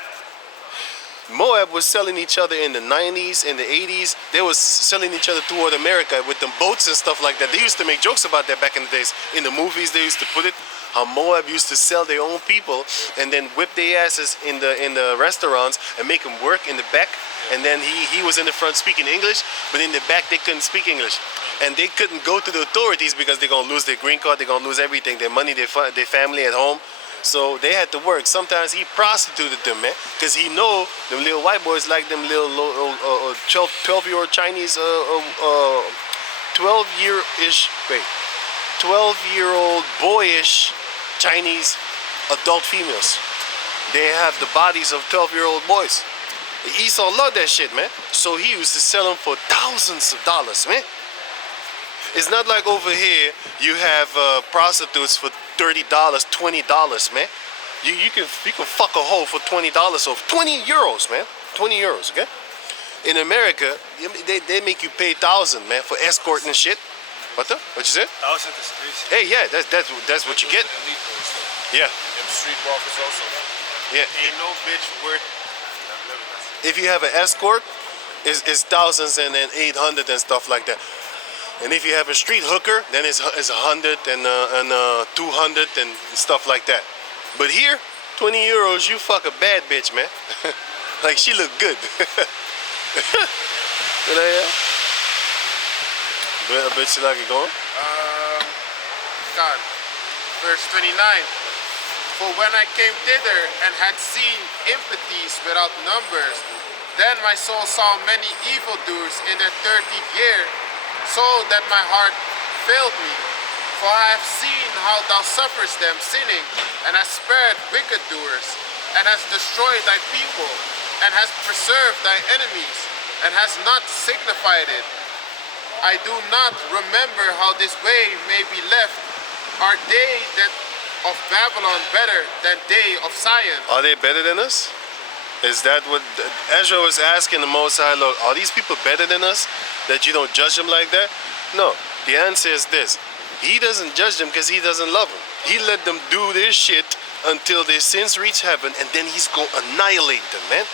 Moab was selling each other in the 90s, in the 80s. They was selling each other toward America with them boats and stuff like that. They used to make jokes about that back in the days. In the movies, they used to put it, how Moab used to sell their own people and then whip their asses in the restaurants and make them work in the back. And then he was in the front speaking English, but in the back they couldn't speak English. And they couldn't go to the authorities because they're going to lose their green card, they're going to lose everything, their money, their family at home. So they had to work. Sometimes he prostituted them, man, because he know them little white boys like them little 12-year-old Chinese, 12-year-old boyish Chinese adult females. They have the bodies of 12-year-old boys. Esau loved that shit, man. So he used to sell them for thousands of dollars, man. It's not like over here you have prostitutes for $30, $20, man. You can fuck a hoe for $20 or 20 euros, man. 20 euros, okay? In America, they make you pay $1,000, man, for escort and shit. What you said? 1,000 is crazy. Hey, yeah, that's what you get. Yeah. Them streetwalkers also. Yeah. Ain't no bitch worth. If you have an escort, it's thousands and then 800 and stuff like that. And if you have a street hooker, then it's 100 and 200 and stuff like that. But here, 20 euros, you fuck a bad bitch, man. Like, she look good. You know, yeah? I bet you like it going. God. Verse 29. For when I came thither and had seen impities without numbers, then my soul saw many evildoers in their 30th year, so that my heart failed me. For I have seen how thou sufferest them sinning, and hast spared wicked doers, and hast destroyed thy people, and hast preserved thy enemies, and hast not signified it. I do not remember how this way may be left. Are they that of Babylon better than they of Zion? Are they better than us? Is that what Ezra was asking the Most High, Lord? Are these people better than us, that you don't judge them like that? No. The answer is this. He doesn't judge them because he doesn't love them. He let them do their shit until their sins reach heaven, and then he's going to annihilate them, man.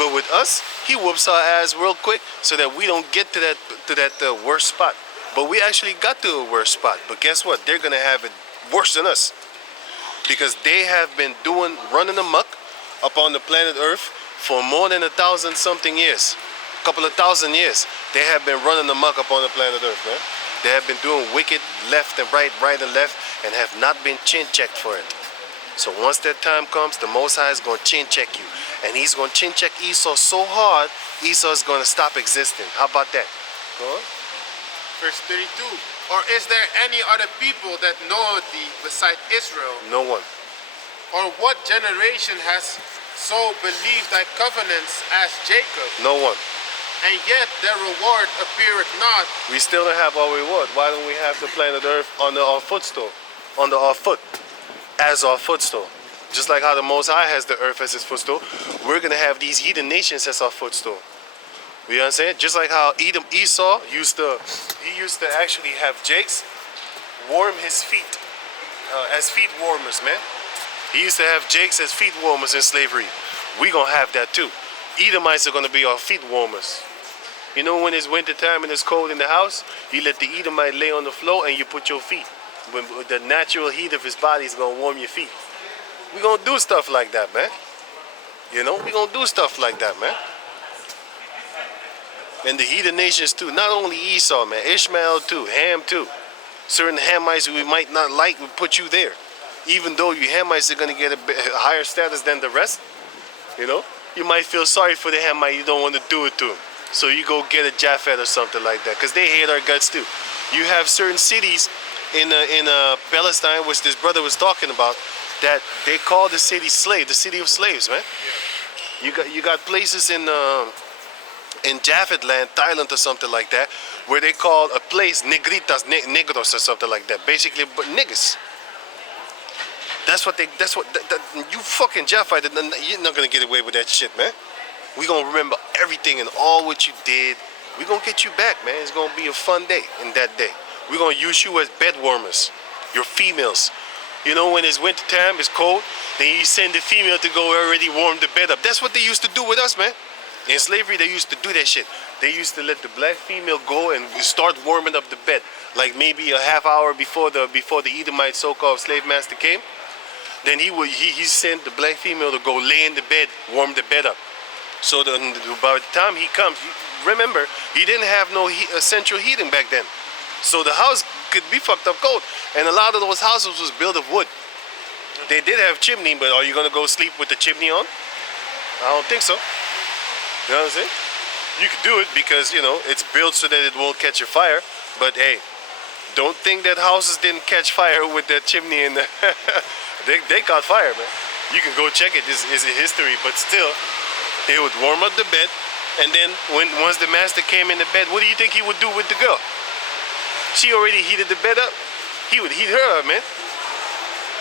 But with us, he whoops our ass real quick so that we don't get to that worst spot. But we actually got to a worse spot. But guess what? They're going to have it worse than us, because they have been running amok upon the planet Earth For more than 1,000-something years, a couple of thousand years, they have been running amok upon the planet Earth, man. They have been doing wicked left and right, right and left, and have not been chin checked for it. So once that time comes, the Most High is going to chin check you. And he's going to chin check Esau so hard, Esau is going to stop existing. How about that? Go on. Verse 32. Or is there any other people that know thee beside Israel? No one. Or what generation has so believed thy covenants as Jacob? No one. And yet their reward appeareth not. We still don't have our reward. Why don't we have the planet Earth under our footstool? Under our foot. As our footstool. Just like how the Most High has the earth as his footstool, we're going to have these heathen nations as our footstool. You understand? Just like how Esau used to actually have Jakes warm his feet as feet warmers, man. He used to have Jakes as feet warmers in slavery. We're going to have that too. Edomites are going to be our feet warmers. You know, when it's winter time and it's cold in the house, you let the Edomite lay on the floor and you put your feet. When the natural heat of his body is going to warm your feet. We're going to do stuff like that, man. You know, we're going to do stuff like that, man. And the heathen nations too. Not only Esau, man. Ishmael too. Ham too. Certain Hamites we might not like, we put you there. Even though you Hamites are going to get a higher status than the rest. You know. You might feel sorry for the Hamite. You don't want to do it to him. So you go get a Japhet or something like that. Because they hate our guts too. You have certain cities in Palestine, which this brother was talking about, that they call the city slave, the city of slaves, man. Yeah. You got places in Japhet land, Thailand or something like that, where they call a place negritas, negros or something like that. Basically, but niggas. You fucking Japhite, you're not gonna get away with that shit, man. We gonna remember everything and all what you did. We gonna get you back, man. It's gonna be a fun day in that day. We're going to use you as bed warmers, your females. You know, when it's winter time, it's cold, then you send the female to go already warm the bed up. That's what they used to do with us, man. In slavery, they used to do that shit. They used to let the black female go and start warming up the bed. Like maybe a half hour before the Edomite so-called slave master came. Then he sent the black female to go lay in the bed, warm the bed up. So by the time he comes, remember, he didn't have no central heating back then. So the house could be fucked up cold. And a lot of those houses was built of wood. They did have chimney, but are you going to go sleep with the chimney on? I don't think so. You know what I'm saying? You could do it because, you know, it's built so that it won't catch a fire. But hey, don't think that houses didn't catch fire with that chimney in the they caught fire, man. You can go check it. This is a history, but still, they would warm up the bed. And then once the master came in the bed, what do you think he would do with the girl? She already heated the bed up. He would heat her up, man.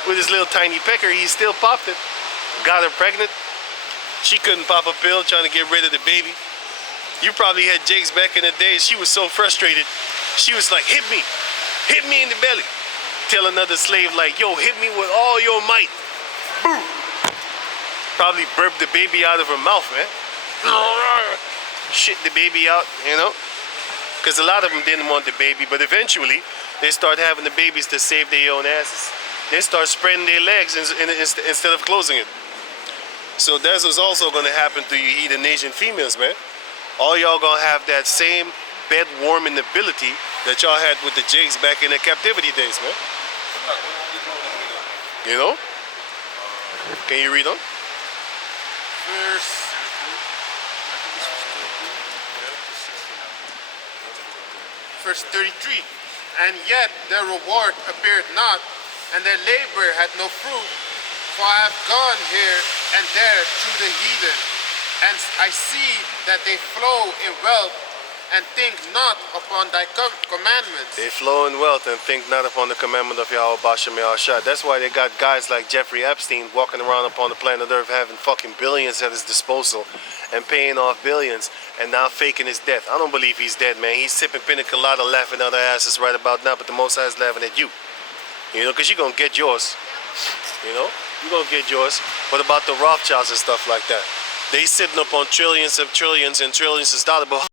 With his little tiny pecker, he still popped it. Got her pregnant. She couldn't pop a pill trying to get rid of the baby. You probably had Jakes back in the day. She was so frustrated. She was like, hit me in the belly. Tell another slave like, yo, hit me with all your might. Boom. Probably burped the baby out of her mouth, man. Shit the baby out, you know. Because a lot of them didn't want the baby, but eventually they start having the babies to save their own asses. They start spreading their legs instead of closing it. So that's what's also going to happen to you heathen nation females, man. All y'all going to have that same bed warming ability that y'all had with the Jakes back in the captivity days, man. You know? Can you read on? Verse 33. And yet their reward appeared not, and their labor had no fruit. For I have gone here and there through the heathen, and I see that they flow in wealth and think not upon thy commandments. They flow in wealth and think not upon the commandment of Yahweh Bashem Yahshua. That's why they got guys like Jeffrey Epstein walking around upon the planet Earth having fucking billions at his disposal and paying off billions and now faking his death. I don't believe he's dead, man. He's sipping pina colada, laughing at our asses right about now, but the Most High is laughing at you. You know, because you're going to get yours. You know? You're going to get yours. What about the Rothschilds and stuff like that? They sitting up on trillions of trillions and trillions of dollars.